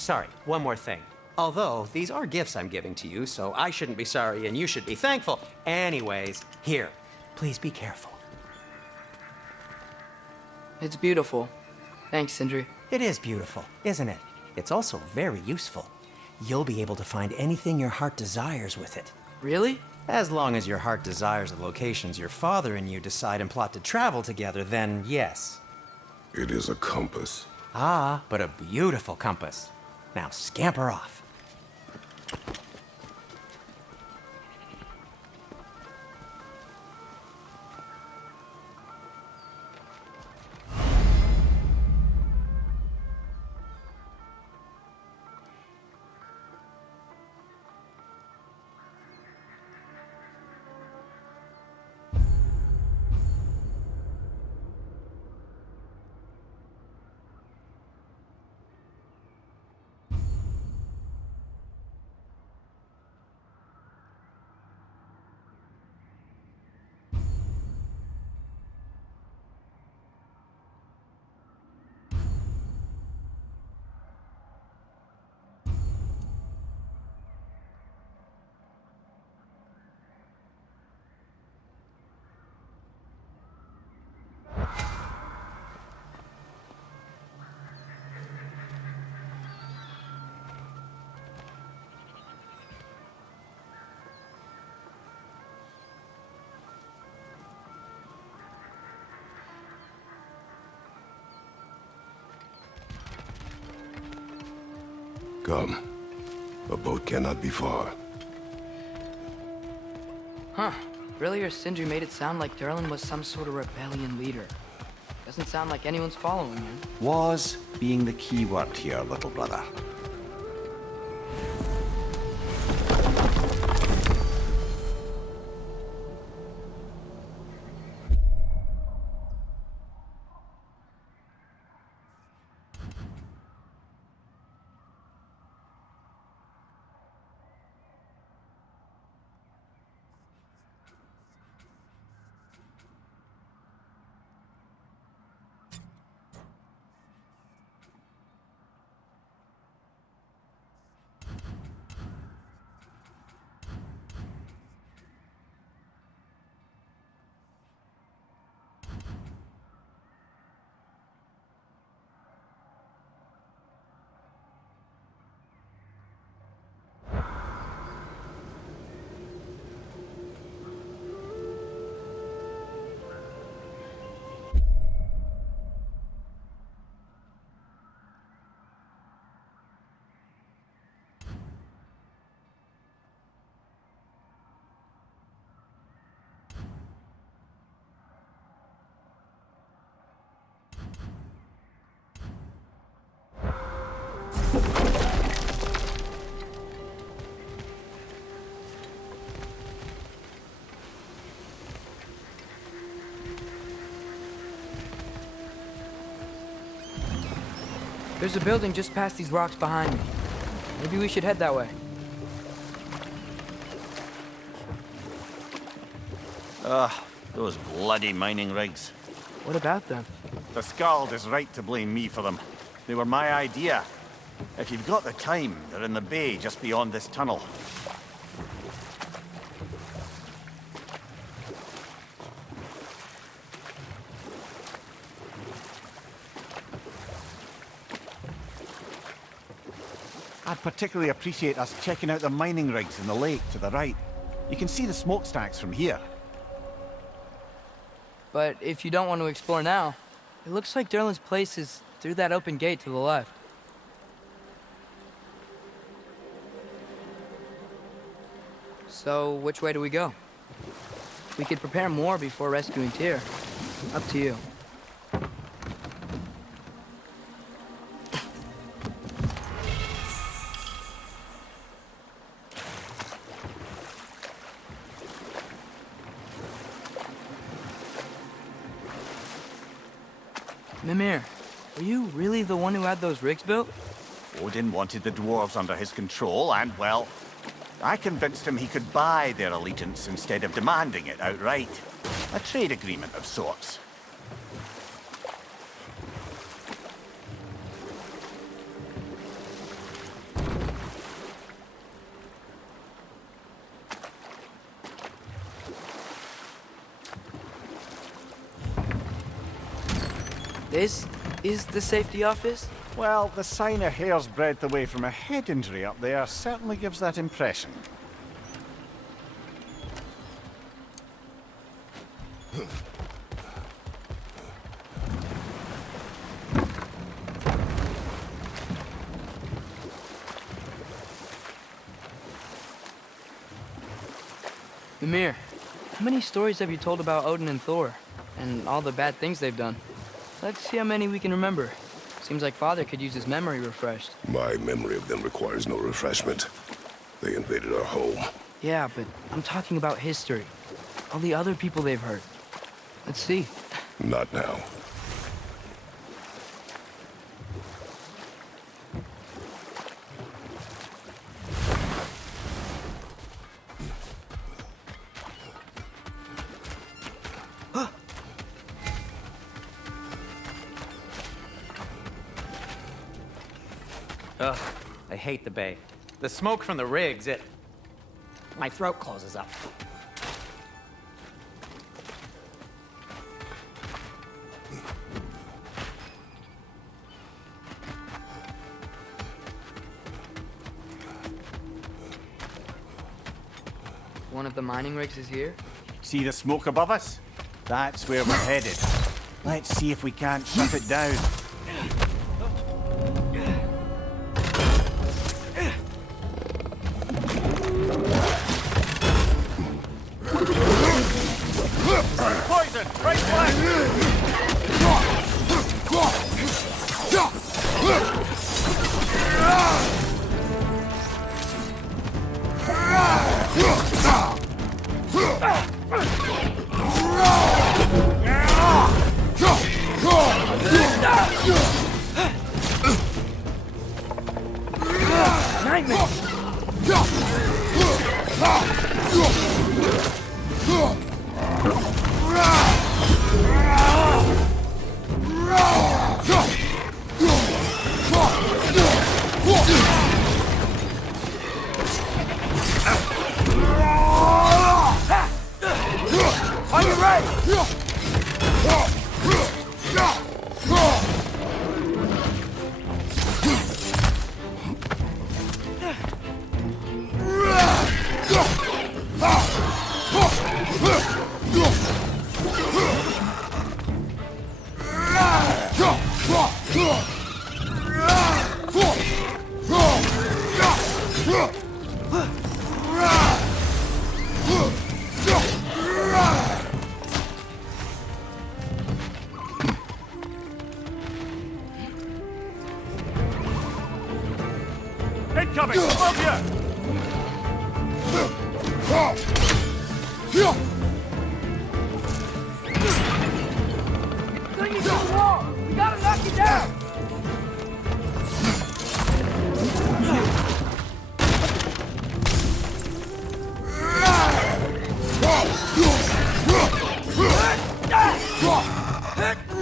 sorry, one more thing. Although, these are gifts I'm giving to you, so I shouldn't be sorry and you should be thankful. Anyways, here, please be careful. It's beautiful. Thanks, Sindri. It is beautiful, isn't it? It's also very useful. You'll be able to find anything your heart desires with it. Really? As long as your heart desires the locations your father and you decide and plot to travel together, then yes. It is a compass. Ah, but a beautiful compass. Now scamper off. Come. A boat cannot be far. Huh. Earlier, Sindri made it sound like Durlin was some sort of rebellion leader. Doesn't sound like anyone's following him. Was being the key word here, little brother. There's a building just past these rocks behind me. Maybe we should head that way. Those bloody mining rigs. What about them? The Skald is right to blame me for them. They were my idea. If you've got the time, they're in the bay just beyond this tunnel. I'd particularly appreciate us checking out the mining rigs in the lake to the right. You can see the smokestacks from here. But if you don't want to explore now, it looks like Durlin's place is through that open gate to the left. So, which way do we go? We could prepare more before rescuing Tyr. Up to you. Mimir, are you really the one who had those rigs built? Odin wanted the dwarves under his control, and, well, I convinced him he could buy their allegiance instead of demanding it outright. A trade agreement of sorts. This is the safety office? Well, the sign a hair's breadth away from a head injury up there certainly gives that impression. Mimir, how many stories have you told about Odin and Thor? And all the bad things they've done? Let's see how many we can remember. Seems like Father could use his memory refreshed. My memory of them requires no refreshment. They invaded our home. Yeah, but I'm talking about history. All the other people they've hurt. Let's see. Not now. Ugh, I hate the bay. The smoke from the rigs, my throat closes up. One of the mining rigs is here? See the smoke above us? That's where we're headed. Let's see if we can't shut it down. Poison! Right flank! On your right! Incoming! Above you! Clinging to the wall! We gotta knock you down!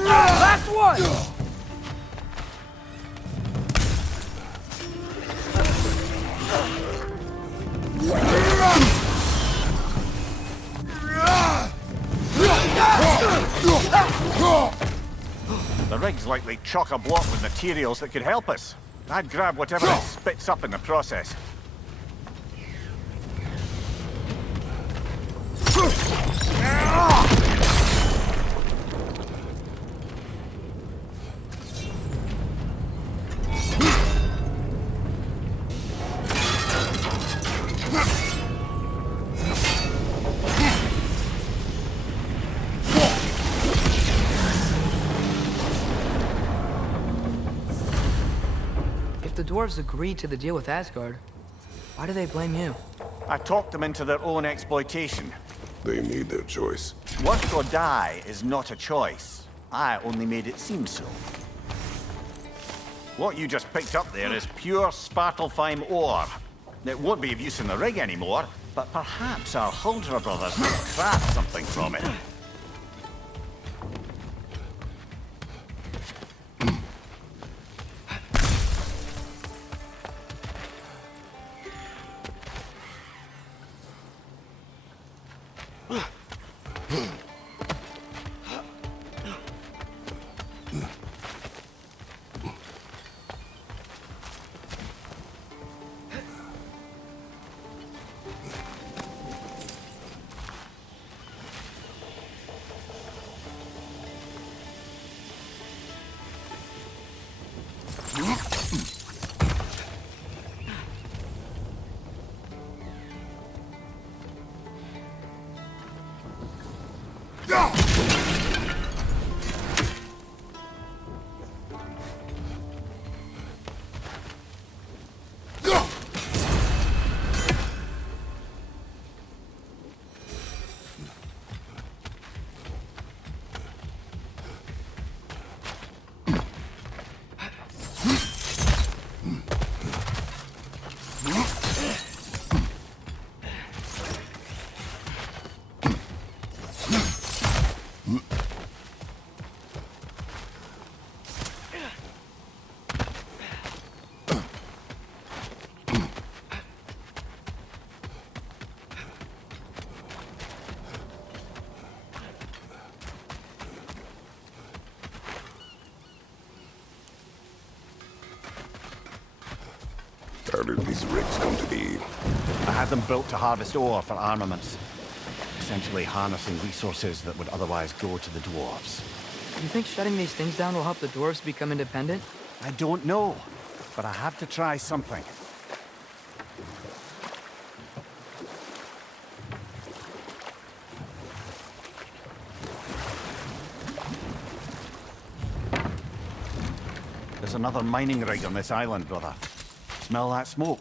Last one! The rig's likely chock-a-block with materials that could help us. I'd grab whatever it spits up in the process. If the dwarves agreed to the deal with Asgard, why do they blame you? I talked them into their own exploitation. They made their choice. Work or die is not a choice. I only made it seem so. What you just picked up there is pure Svartalfheim ore. It won't be of use in the rig anymore, but perhaps our Huldra brothers will craft something from it. How did these rigs come to be? I had them built to harvest ore for armaments. Essentially harnessing resources that would otherwise go to the dwarves. You think shutting these things down will help the dwarves become independent? I don't know, but I have to try something. There's another mining rig on this island, brother. Smell that smoke?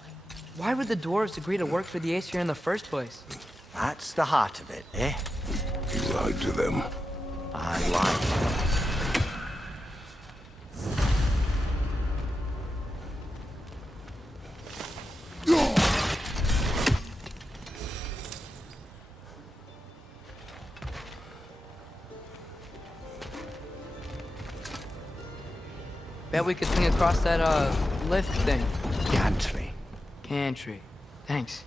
Why would the dwarves agree to work for the Aesir in the first place? That's the heart of it, eh? You lied to them. I lied. Bet we could swing across that, lift thing. Gantry. Cantry. Thanks.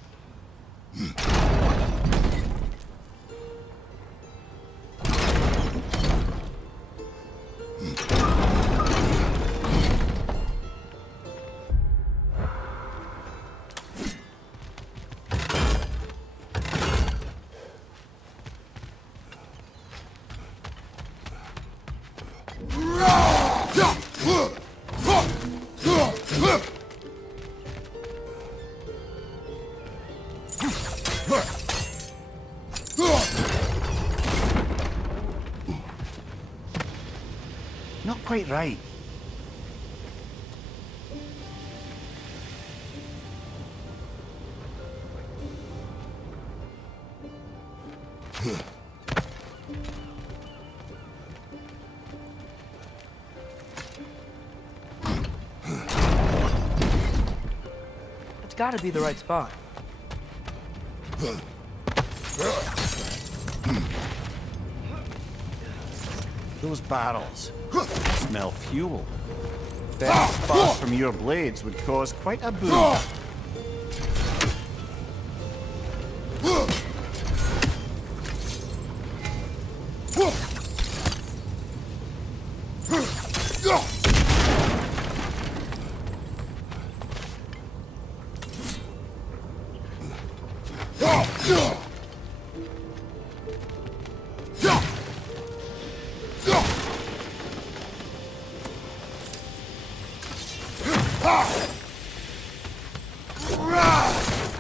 Not quite right. It's gotta be the right spot. Those barrels smell fuel. Bet sparks from your blades would cause quite a boom.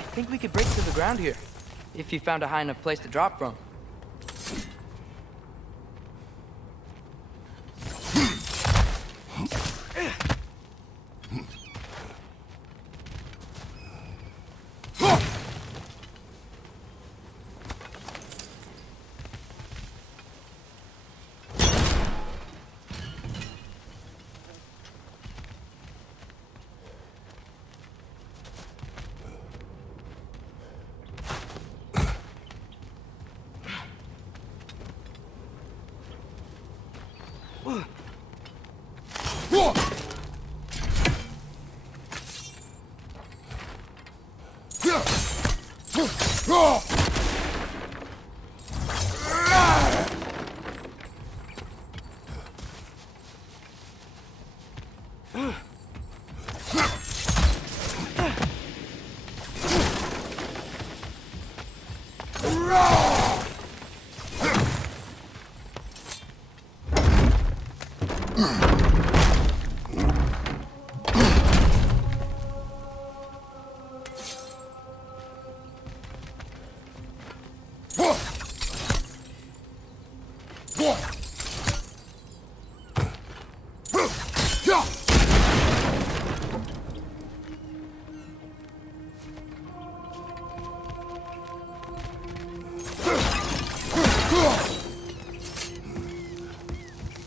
I think we could break through the ground here, if you found a high enough place to drop from.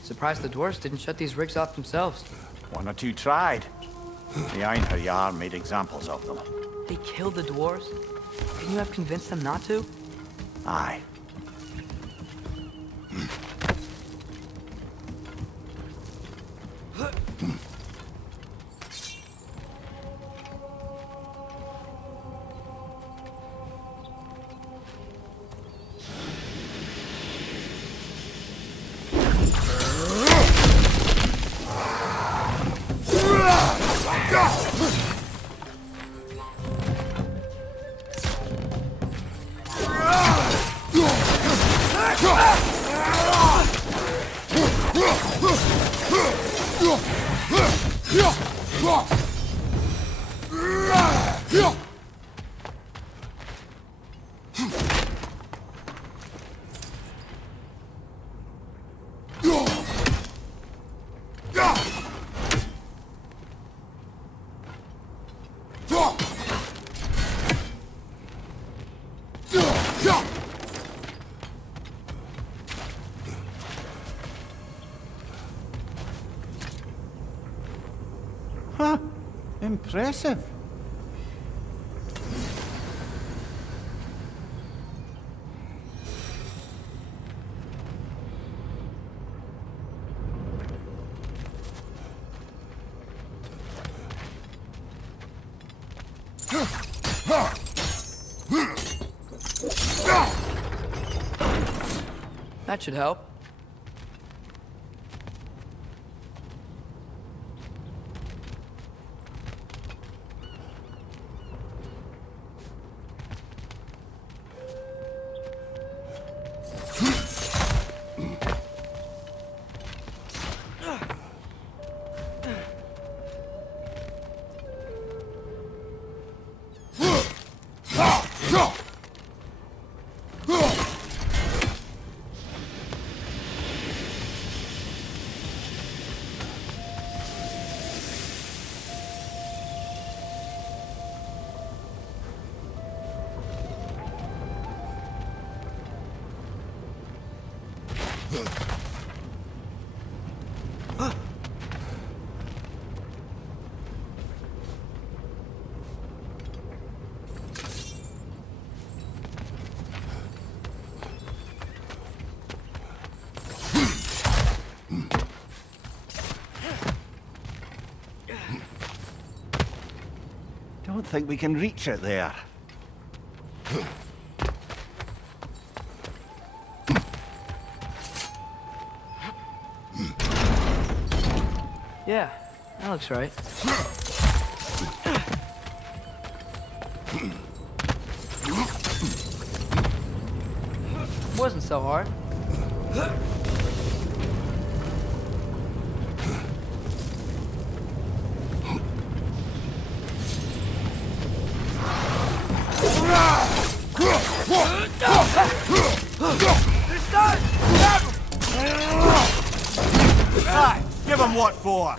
Surprised the dwarves didn't shut these rigs off themselves. One or two tried. The Einherjar made examples of them. They killed the dwarves? Couldn't you have convinced them not to? Aye. Huh. Impressive. That should help. Don't think we can reach it there. Yeah, that looks right. Wasn't so hard. Aye, give him what for?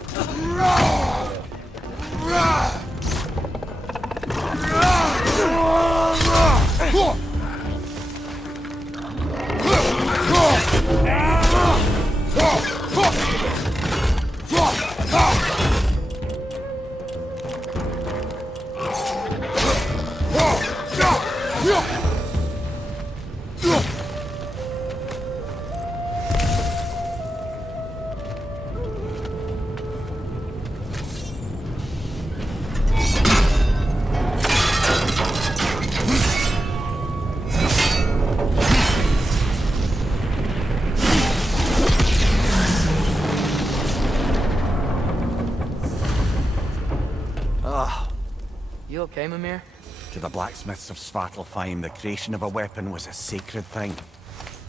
You okay, Mimir? To the blacksmiths of Svartalfheim, the creation of a weapon was a sacred thing.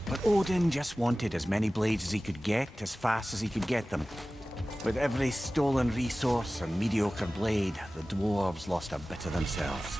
But Odin just wanted as many blades as he could get, as fast as he could get them. With every stolen resource and mediocre blade, the dwarves lost a bit of themselves.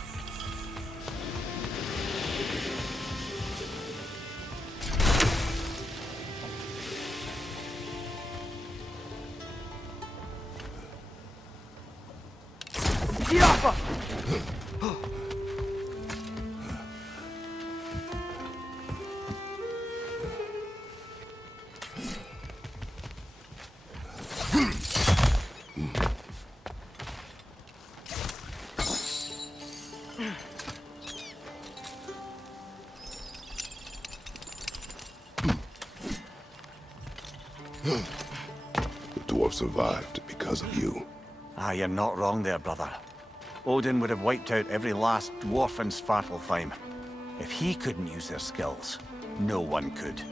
The dwarf survived because of you. Ah, you're not wrong there, brother. Odin would have wiped out every last dwarf in Svartalfheim. If he couldn't use their skills, no one could.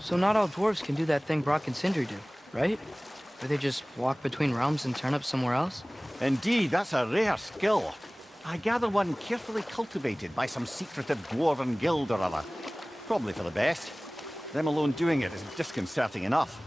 So not all dwarves can do that thing Brock and Sindri do, right? Where they just walk between realms and turn up somewhere else? Indeed, that's a rare skill. I gather one carefully cultivated by some secretive dwarven guild or other. Probably for the best. Them alone doing it is disconcerting enough.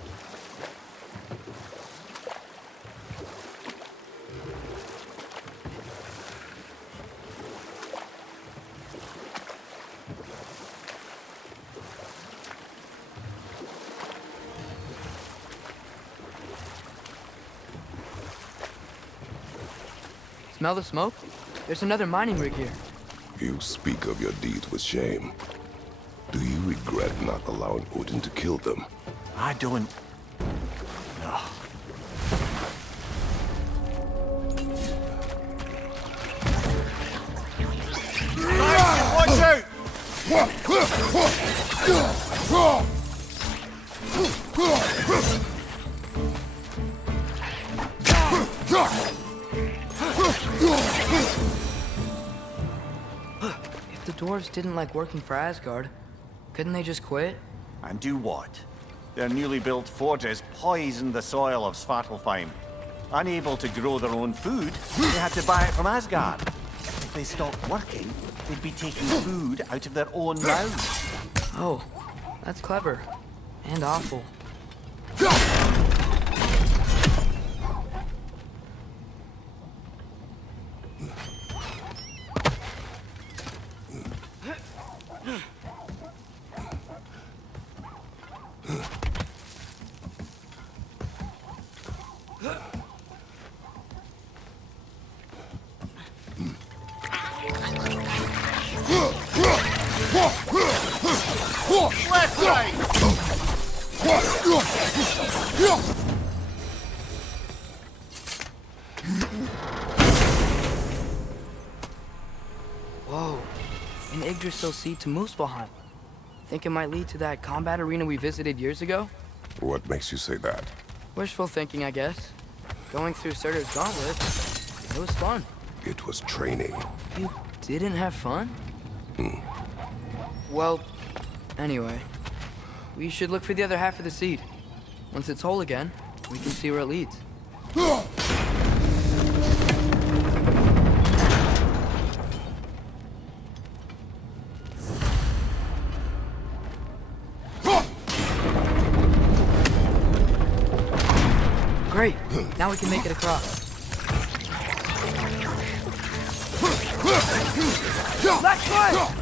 Smell the smoke? There's another mining rig here. You speak of your deeds with shame. Do you regret not allowing Odin to kill them? I don't... No. Watch out! If the dwarves didn't like working for Asgard, couldn't they just quit? And do what? Their newly built forges poisoned the soil of Svartalfheim. Unable to grow their own food, they had to buy it from Asgard. If they stopped working, they'd be taking food out of their own mouths. Oh, that's clever. And awful. Left, right! Whoa, an Yggdrasil seed to Muspelheim. Think it might lead to that combat arena we visited years ago? What makes you say that? Wishful thinking, I guess. Going through Surtur's gauntlet, it was fun. It was training. You didn't have fun? Well, anyway, we should look for the other half of the seed. Once it's whole again, we can see where it leads. Great, now we can make it across. Left foot!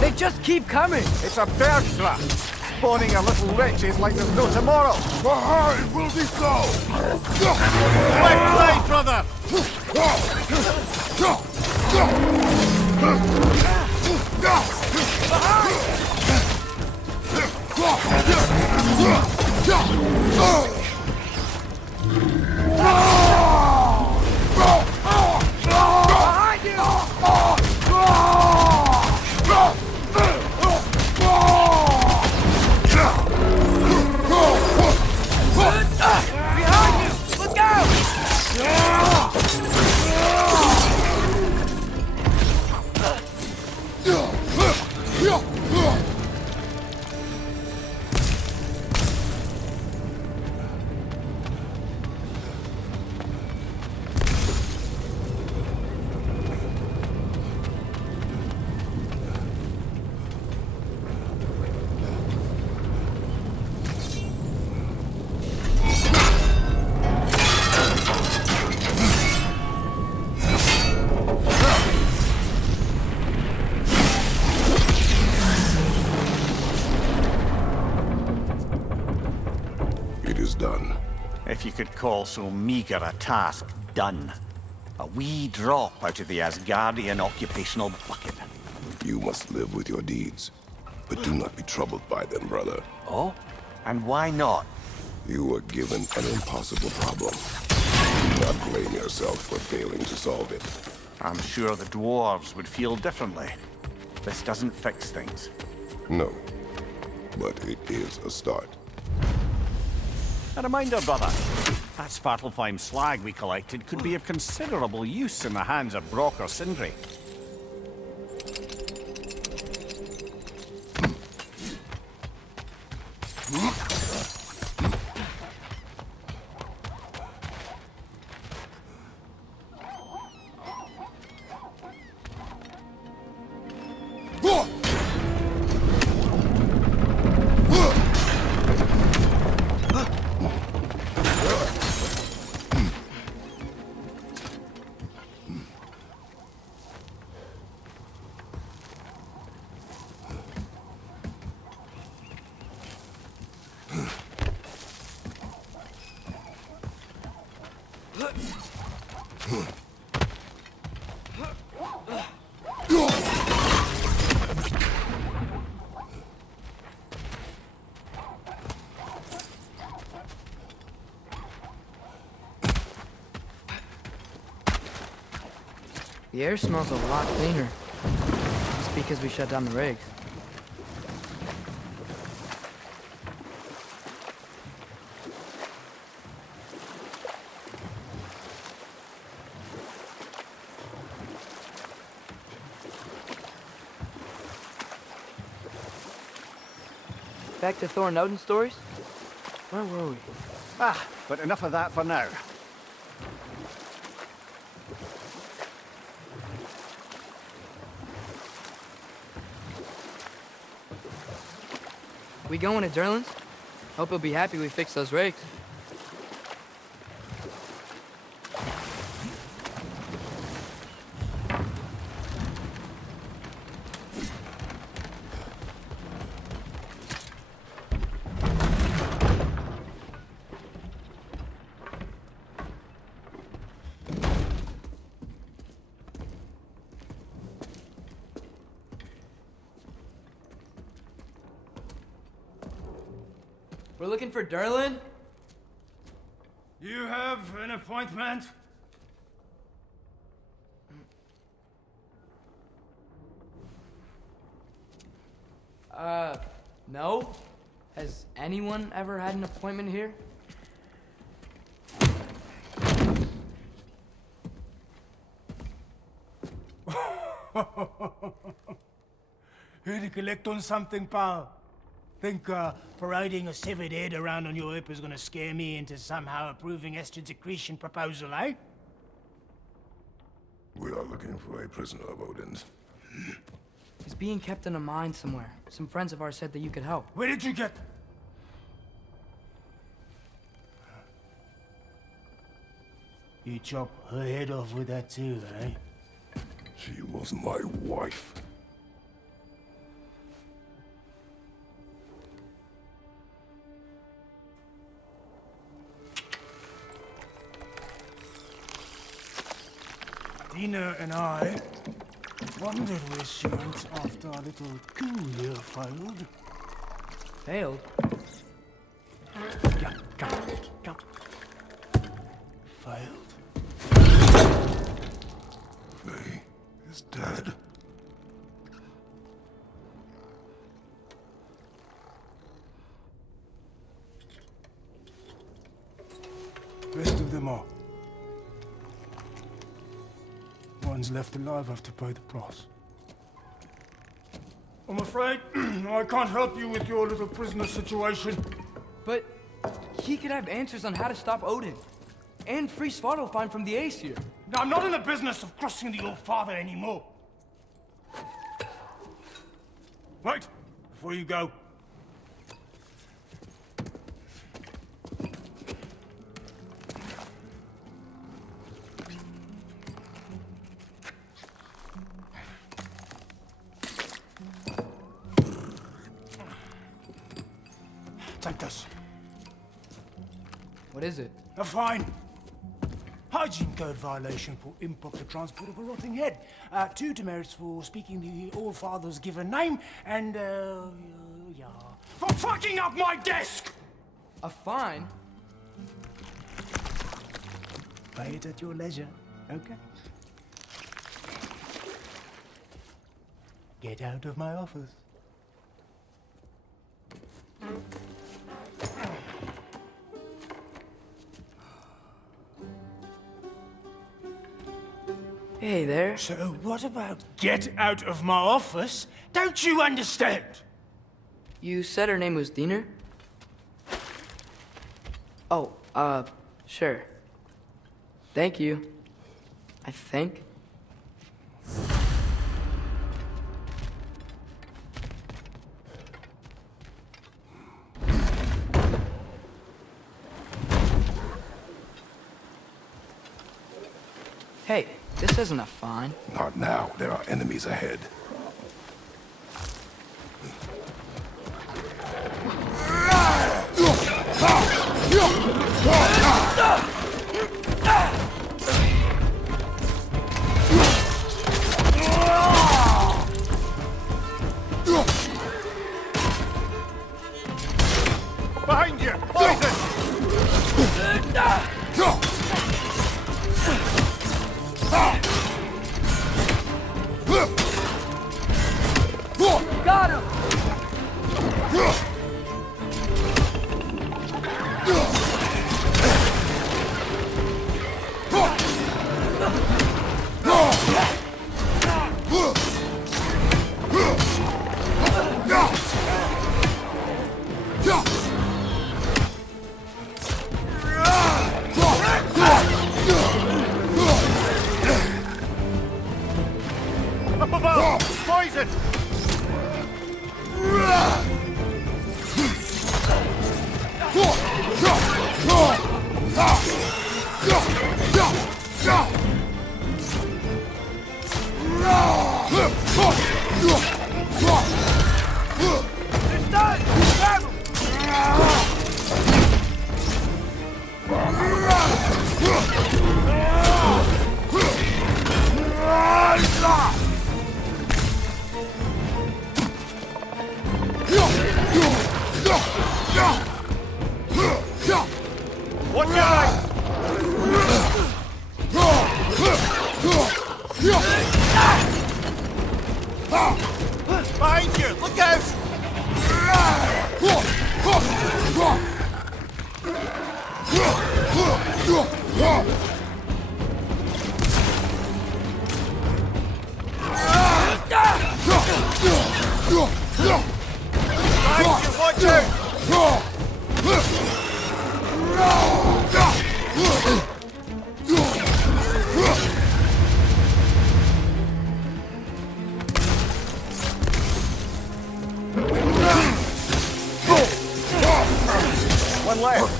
They just keep coming! It's a bird trap, spawning a little witches like there's no tomorrow. It will be so! Left side, brother! Behind you! Behind you! Look out! It is done. If you could call so meager a task done. A wee drop out of the Asgardian occupational bucket. You must live with your deeds. But do not be troubled by them, brother. Oh? And why not? You were given an impossible problem. Do not blame yourself for failing to solve it. I'm sure the dwarves would feel differently. This doesn't fix things. No. But it is a start. A reminder, brother. That Svartalfheim slag we collected could be of considerable use in the hands of Brock or Sindri. The air smells a lot cleaner. Just because we shut down the rigs. Back to Thor and Odin stories? Where were we? But enough of that for now. We going to Derlin's? Hope he'll be happy we fixed those rigs. We're looking for Derlin? You have an appointment? No. Has anyone ever had an appointment here? Here to collect on something, pal? Think parading a severed head around on your hip is gonna scare me into somehow approving estrogen secretion proposal, eh? We are looking for a prisoner of Odin's. He's being kept in a mine somewhere. Some friends of ours said that you could help. Where did you get... You chop her head off with that too, eh? She was my wife. Dina and I wondered where she went after our little coup here failed. Failed? Yeah, come. Failed. Faye is dead. Rest of them are. Ones left alive have to pay the price. I'm afraid I can't help you with your little prisoner situation. But he could have answers on how to stop Odin. And free Svartalfheim from the Aesir. Now, I'm not in the business of crossing the old father anymore. Wait, before you go. Take this. What is it? A fine. Hygiene code violation for improper transport of a rotting head. 2 demerits for speaking the All-Father's given name, and, yeah. For fucking up my desk! A fine? Pay it at your leisure, okay? Get out of my office. Hey there. So what about get out of my office? Don't you understand? You said her name was Diener? Oh, sure. Thank you. I think. Hey, this isn't a fine. Not now. There are enemies ahead. Behind you! Poison! Up above! Poison! Watch your eyes! Behind you! Look out! Behind you! Watch out! One left.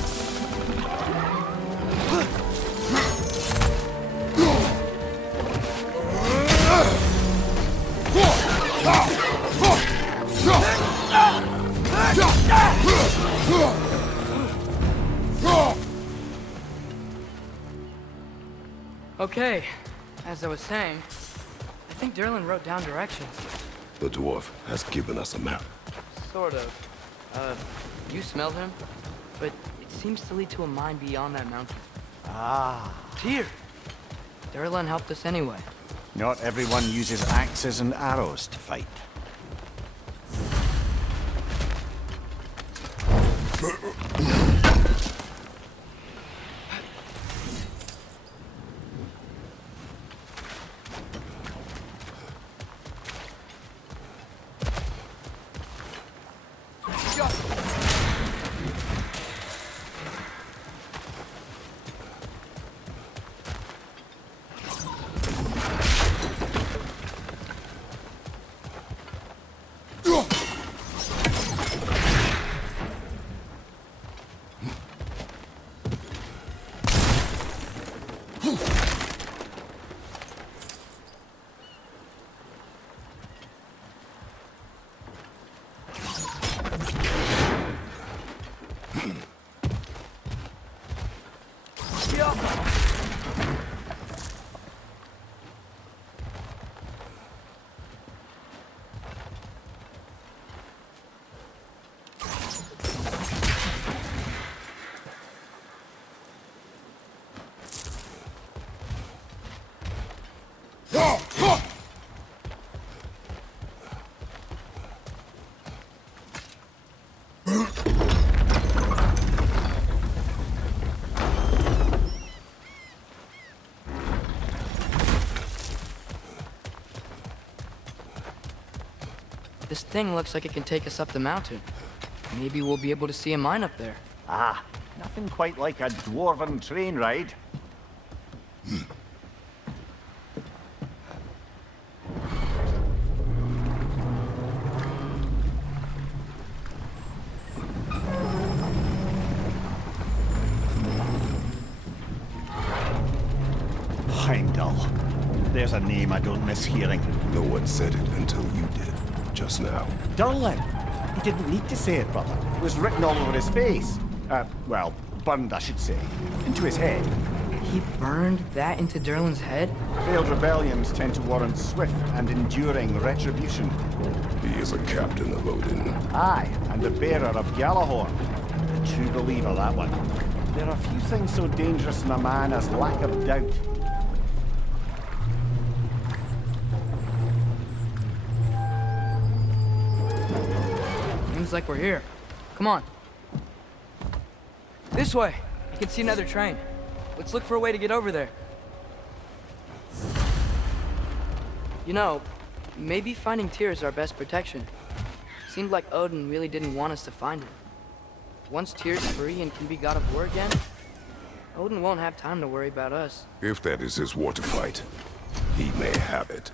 Okay, as I was saying, I think Derlin wrote down directions. The dwarf has given us a map. Sort of. You smelled him? But it seems to lead to a mine beyond that mountain. Ah. Tyr! Derlin helped us anyway. Not everyone uses axes and arrows to fight. This thing looks like it can take us up the mountain. Maybe we'll be able to see a mine up there. Ah, nothing quite like a dwarven train ride. Heimdall. There's a name I don't miss hearing. No one said it until you did, just now. Durlin. He didn't need to say it, brother. It was written all over his face. Well, burned, I should say. Into his head. He burned that into Derlin's head? Failed rebellions tend to warrant swift and enduring retribution. He is a captain of Odin. Aye, and the bearer of Gjallarhorn. A true believer, that one. There are few things so dangerous in a man as lack of doubt. Seems like we're here. Come on. This way. I can see another train. Let's look for a way to get over there. You know, maybe finding Tyr is our best protection. Seemed like Odin really didn't want us to find him. Once Tyr's free and can be god of war again, Odin won't have time to worry about us. If that is his war to fight, he may have it.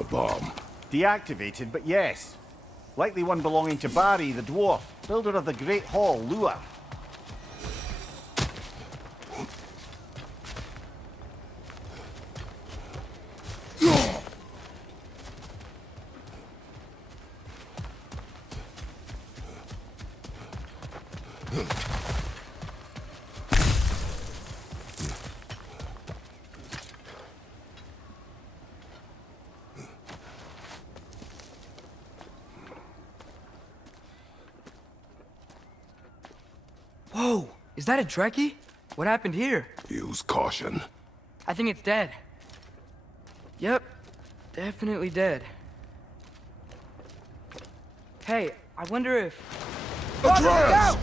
A bomb. Deactivated, but yes. Likely one belonging to Barry, the dwarf, builder of the Great Hall, Lua. Whoa! Is that a Trekkie? What happened here? Use caution. I think it's dead. Yep, definitely dead. Hey, I wonder if... Atreus!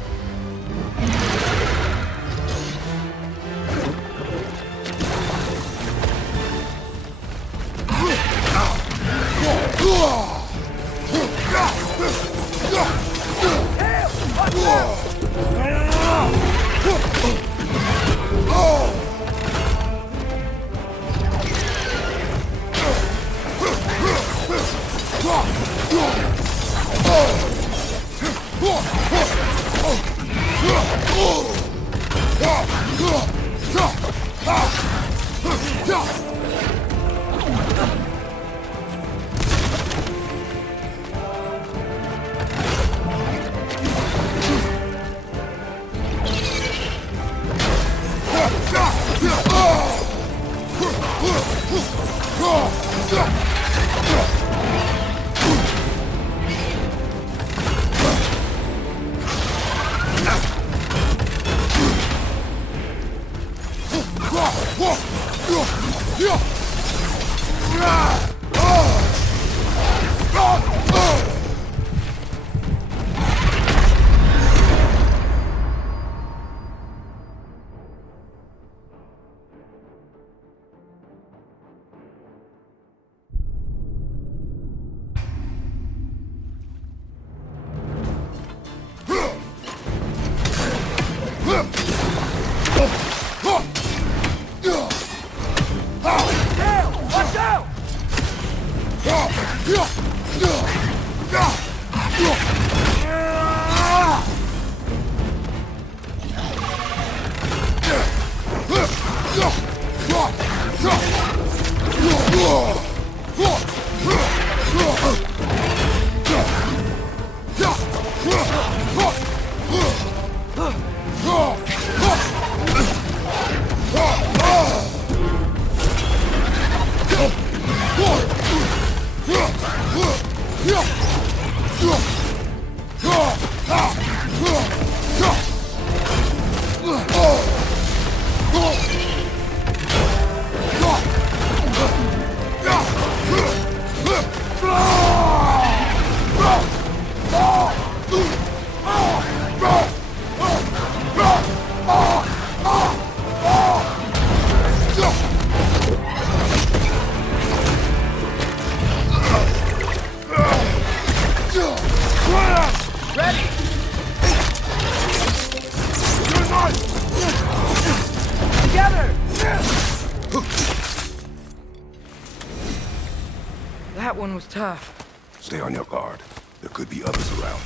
That one was tough. Stay on your guard. There could be others around.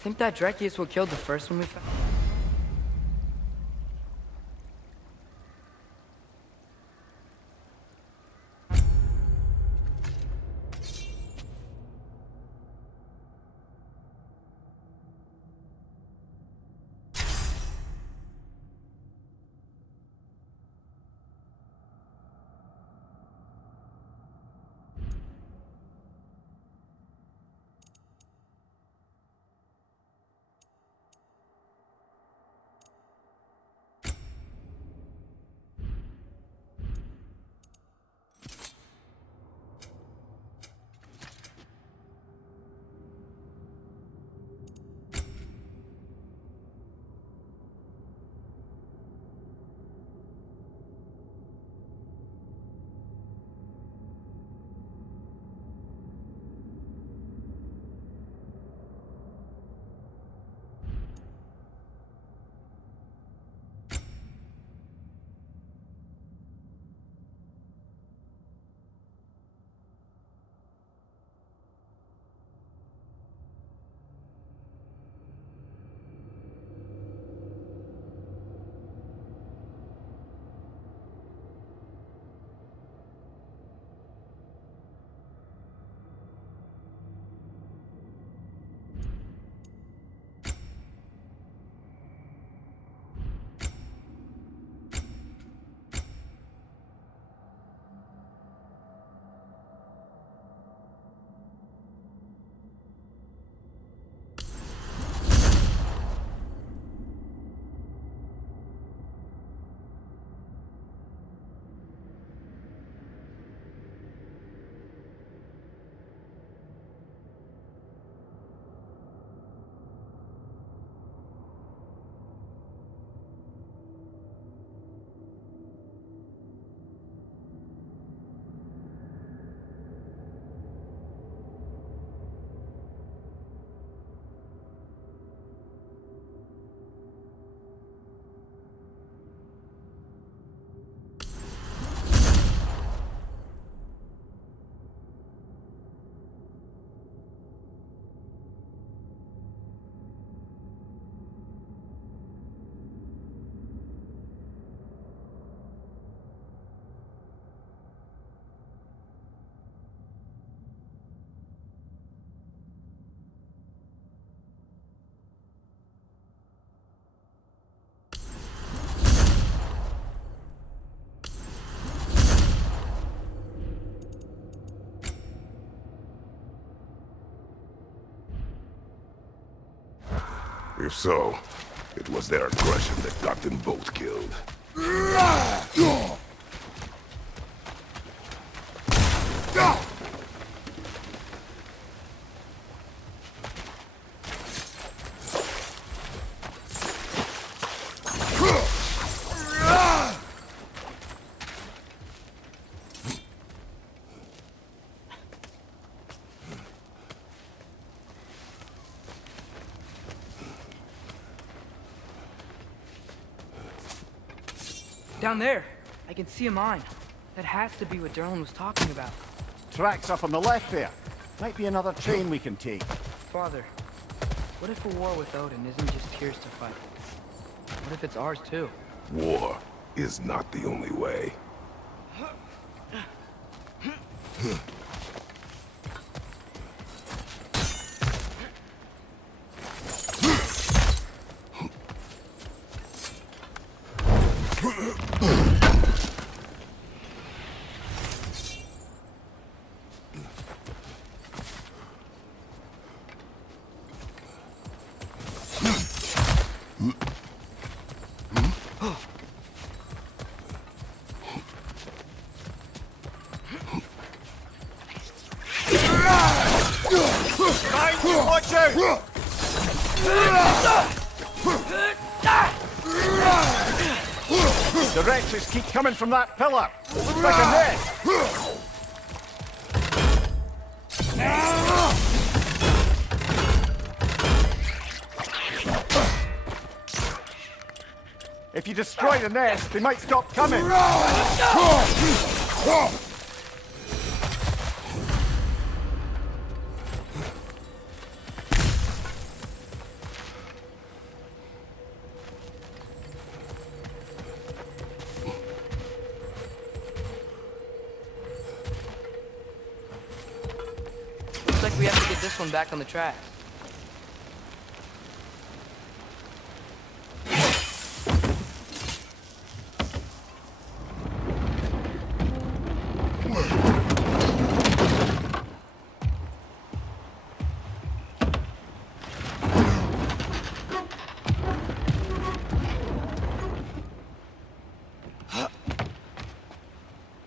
Think that Trekkie is what killed the first one we found? If so, it was their aggression that got them both killed. Down there, I can see a mine. That has to be what Derlin was talking about. Tracks up on the left there. Might be another train we can take. Father, what if a war with Odin isn't just Tyr's to fight? What if it's ours too? War is not the only way. Watch out! The wretches keep coming from that pillar. Looks like a nest. If you destroy the nest, they might stop coming. Looks like we have to get this one back on the track.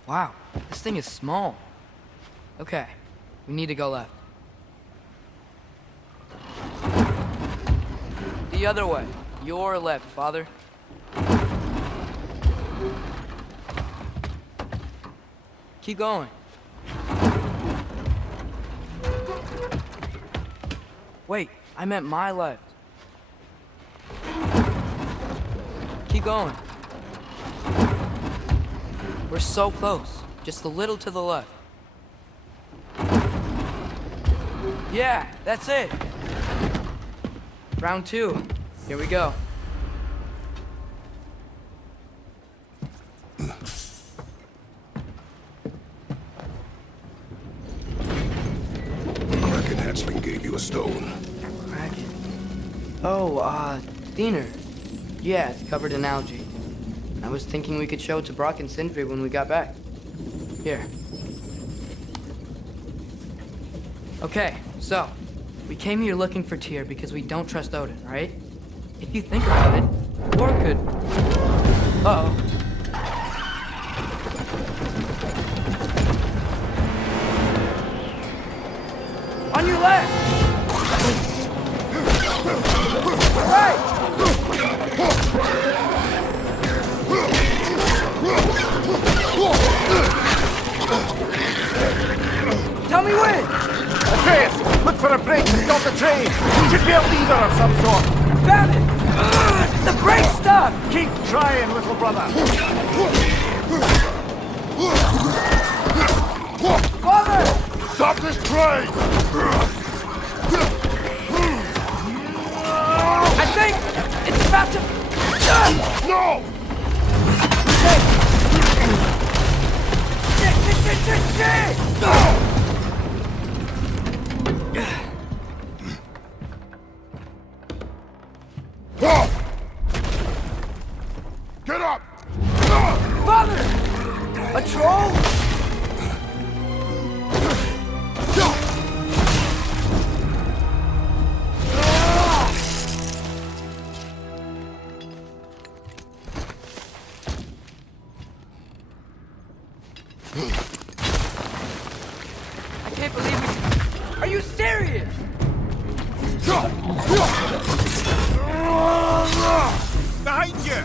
Wow, this thing is small. Okay, we need to go left. The other way. Your left, Father. Keep going. Wait, I meant my left. Keep going. We're so close. Just a little to the left. Yeah, that's it. Round 2. Here we go. The Kraken hatchling gave you a stone. Kraken. Oh, Diener. Yeah, it's covered in algae. I was thinking we could show it to Brock and Sindri when we got back. Here. Okay, so, we came here looking for Tyr because we don't trust Odin, right? If you think about it, war could... Uh-oh. On your left! Right! Tell me when! Atreus, look for a break to stop the train. Should be a leader of some sort. Found it! The brake stuck! Keep trying, little brother. Father! Stop this train! I think it's about to... No! Shit! Get up! Father! A troll? I can't believe it. Are you serious? Behind you!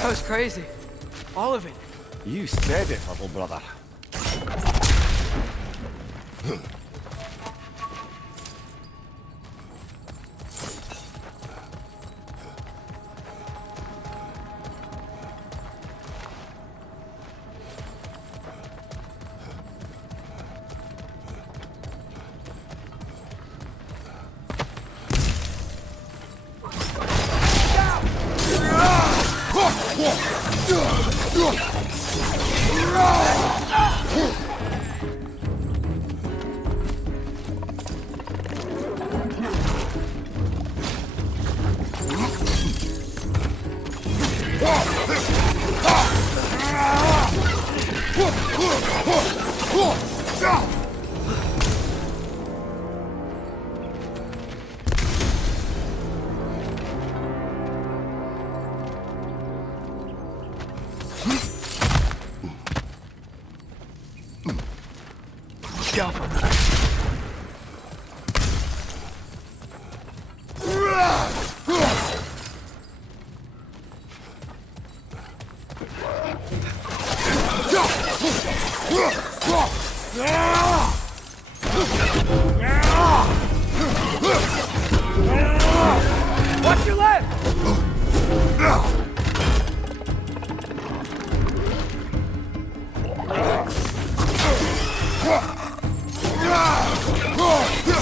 That was crazy. All of it. You said it, little brother. Watch your left!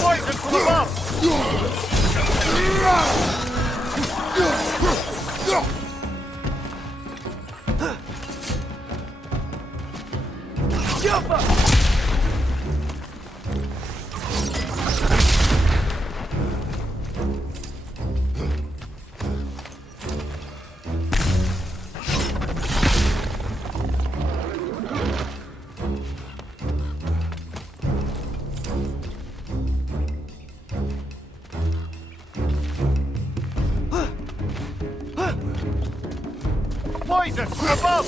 Poison from above! Jump up! Poison from above!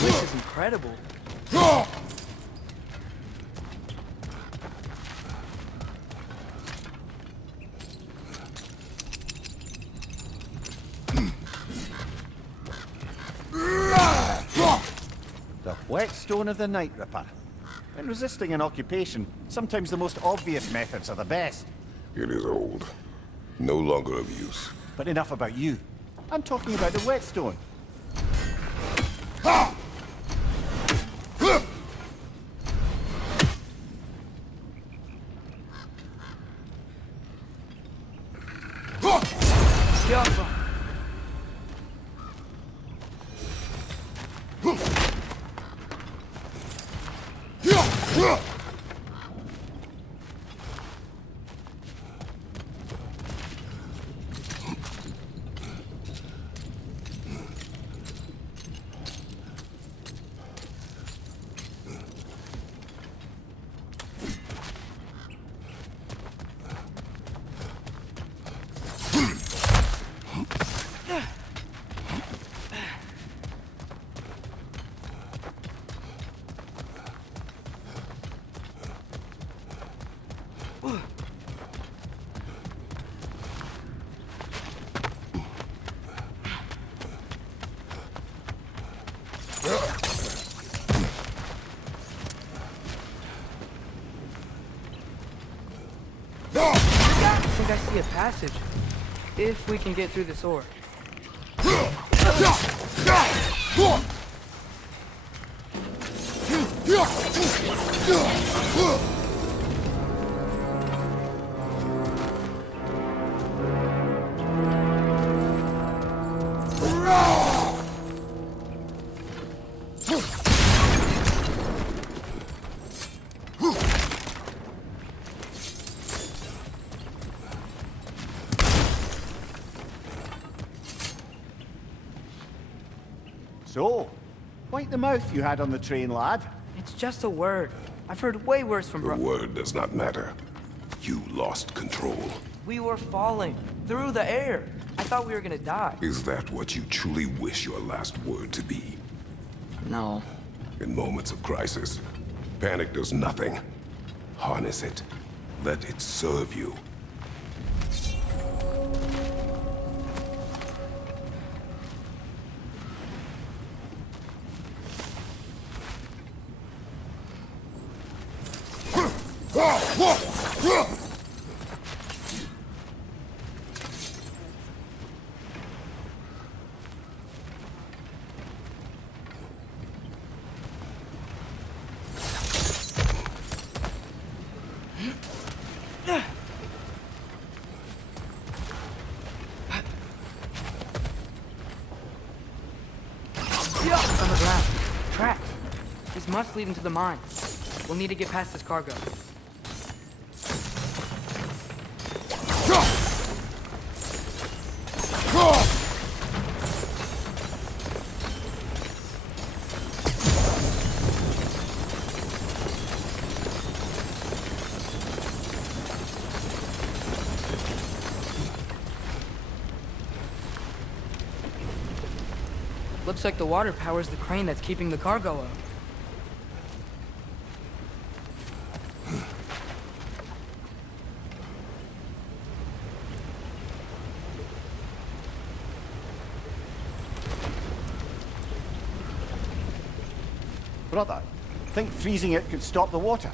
This is incredible. The whetstone of the Night Ripper. When resisting an occupation, sometimes the most obvious methods are the best. It is old. No longer of use. But enough about you. I'm talking about the whetstone. Jump up! I think I see a passage. If we can get through this door. So, wipe the mouth you had on the train, lad. It's just a word. I've heard way worse from The word does not matter. You lost control. We were falling through the air. I thought we were gonna die. Is that what you truly wish your last word to be? No. In moments of crisis, panic does nothing. Harness it. Let it serve you. On the ground. Tracks. This must lead into the mine. We'll need to get past this cargo. Looks like the water powers the crane that's keeping the cargo up. Brother, think freezing it could stop the water?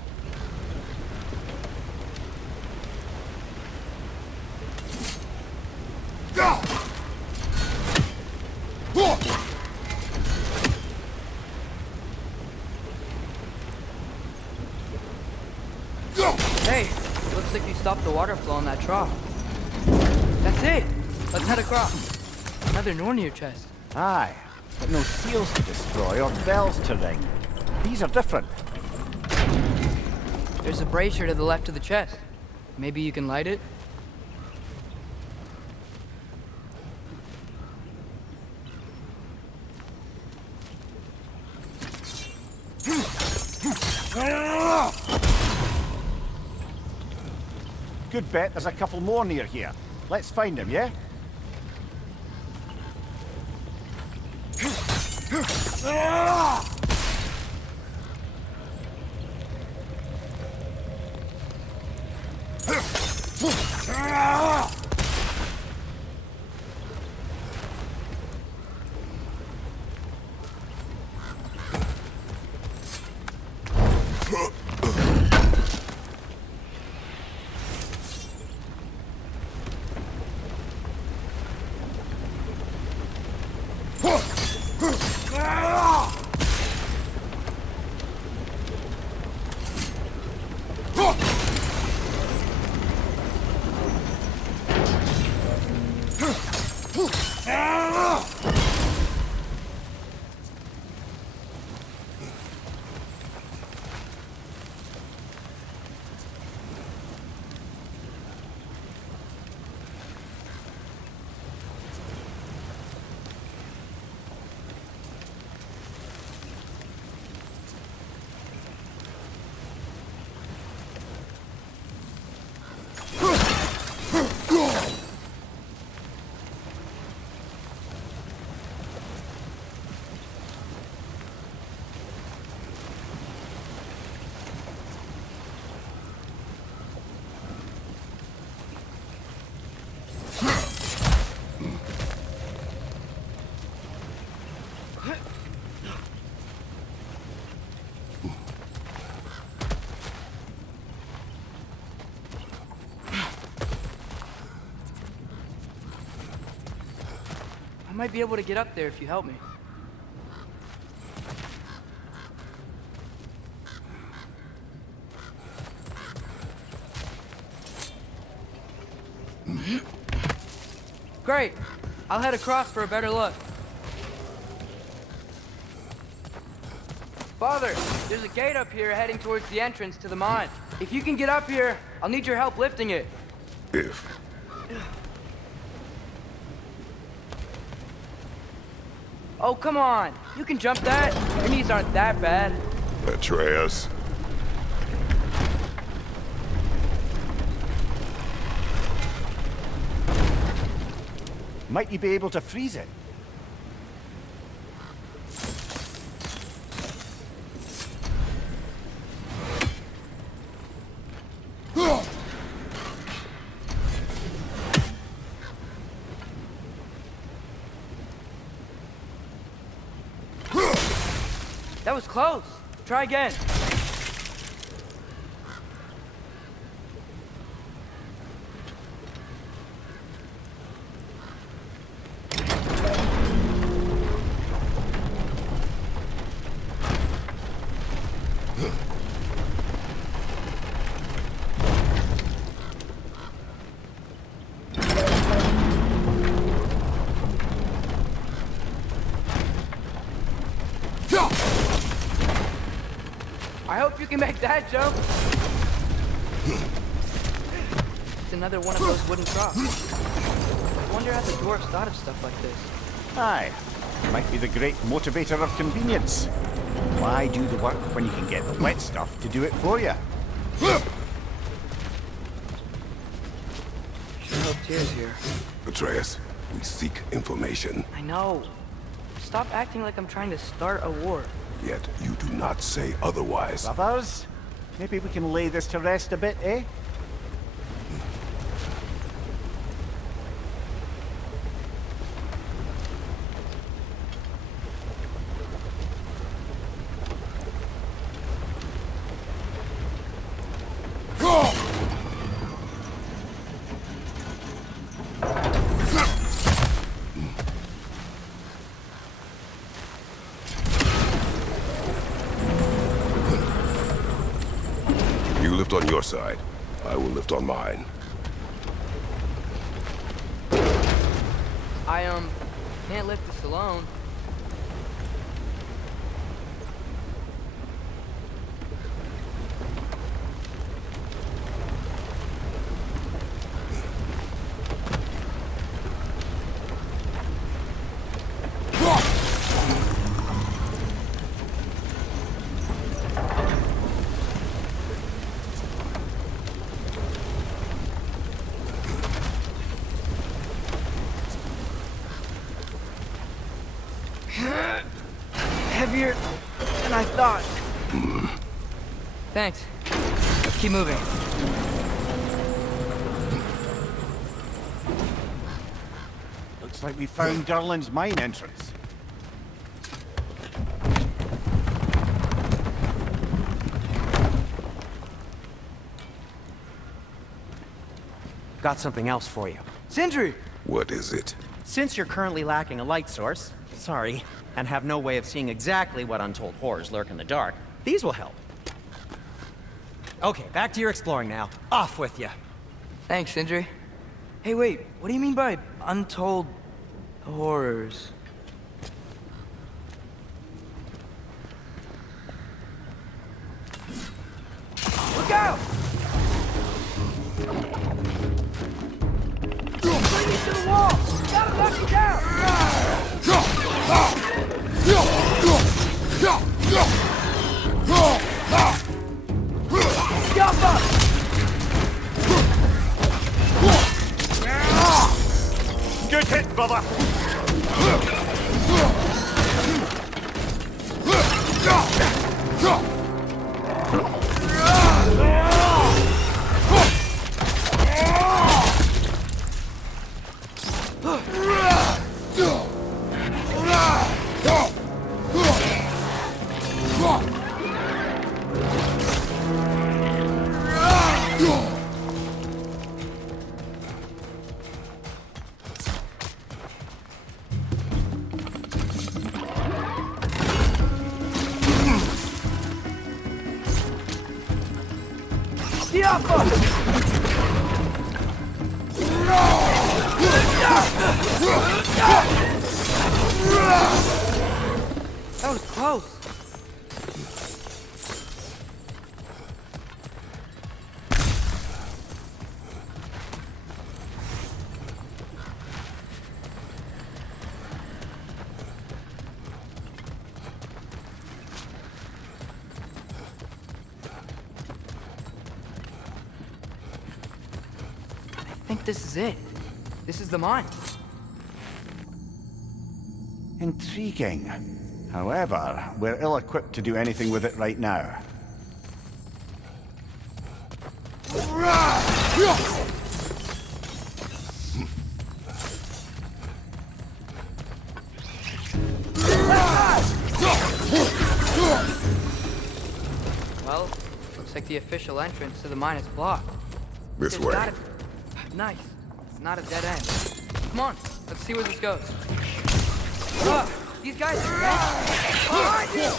Hey, looks like you stopped the water flow in that trough. That's it! Let's head across. Another Nornir chest. Aye, but no seals to destroy or bells to ring. These are different. There's a brazier to the left of the chest. Maybe you can light it? Good bet there's a couple more near here. Let's find them, yeah? I might be able to get up there if you help me. Great. I'll head across for a better look. Father, there's a gate up here heading towards the entrance to the mine. If you can get up here, I'll need your help lifting it. Oh, come on. You can jump that. Your knees aren't that bad. Atreus. Might you be able to freeze it? That was close. Try again. I hope you can make that jump. It's another one of those wooden troughs. I wonder how the dwarves thought of stuff like this. Aye. Might be the great motivator of convenience. Why do the work when you can get the wet stuff to do it for you? Sure hope Tyr's here. Atreus, we seek information. I know. Stop acting like I'm trying to start a war. Yet you do not say otherwise. Brothers, maybe we can lay this to rest a bit, eh? You lift on your side. I will lift on mine. I, can't lift this alone. Heavier than I thought. Thanks. Let's keep moving. Looks like we found Durlin's mine entrance. Got something else for you. Sindri! What is it? Since you're currently lacking a light source, sorry, and have no way of seeing exactly what untold horrors lurk in the dark, these will help. Okay, back to your exploring now. Off with you. Thanks, Sindri. Hey, wait. What do you mean by untold horrors? Look out! Bring me to the wall! Gotta knock you down! Jump up! Good hit, brother! That was close. think this is it. This is the mine. Intriguing. However, we're ill-equipped to do anything with it right now. Well, looks like the official entrance to the mine is blocked. This There's way. gotta be- Nice. It's not a dead end. Come on, let's see where this goes. These guys are behind you!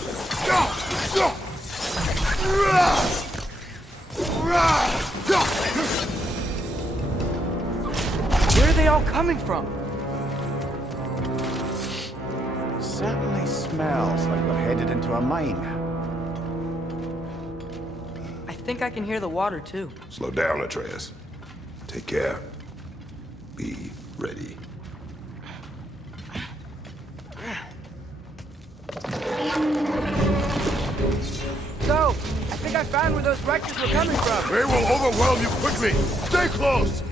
Where are they all coming from? Certainly smells like we're headed into a mine. I think I can hear the water too. Slow down, Atreus. Take care. Be ready. So, I think I found where those wreckers were coming from. They will overwhelm you quickly. Stay close.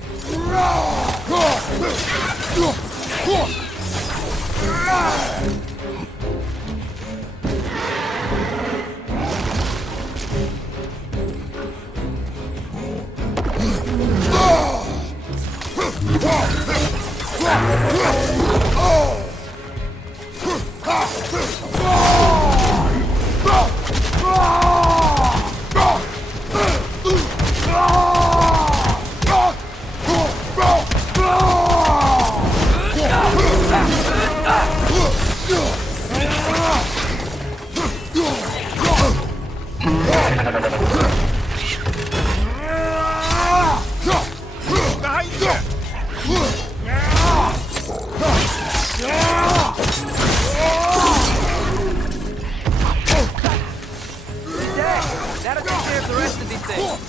That'll take care of the rest of these things.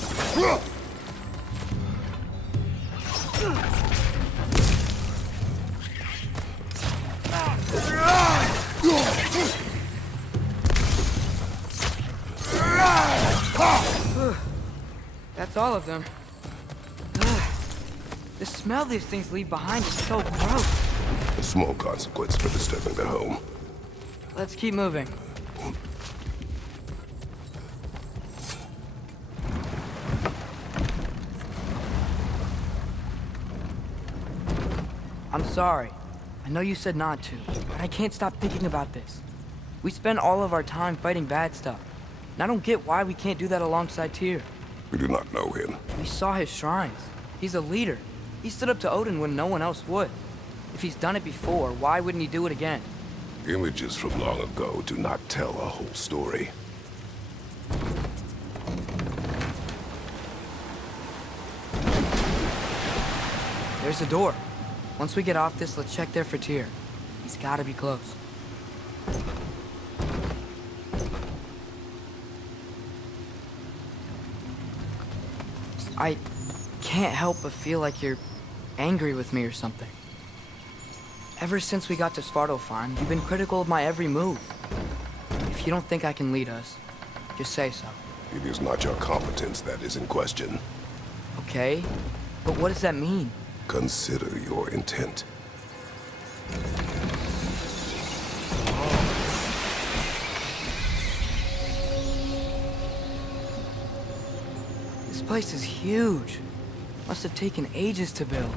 That's all of them. The smell these things leave behind is so gross. A small consequence for disturbing their home. Let's keep moving. I'm sorry. I know you said not to, but I can't stop thinking about this. We spend all of our time fighting bad stuff, and I don't get why we can't do that alongside Tyr. We do not know him. We saw his shrines. He's a leader. He stood up to Odin when no one else would. If he's done it before, why wouldn't he do it again? Images from long ago do not tell a whole story. There's a door. Once we get off this, let's check there for Tyr. He's gotta be close. I can't help but feel like you're angry with me or something. Ever since we got to Svartalfheim, you've been critical of my every move. If you don't think I can lead us, just say so. It is not your competence that is in question. Okay? But what does that mean? Consider your intent. This place is huge. Must have taken ages to build.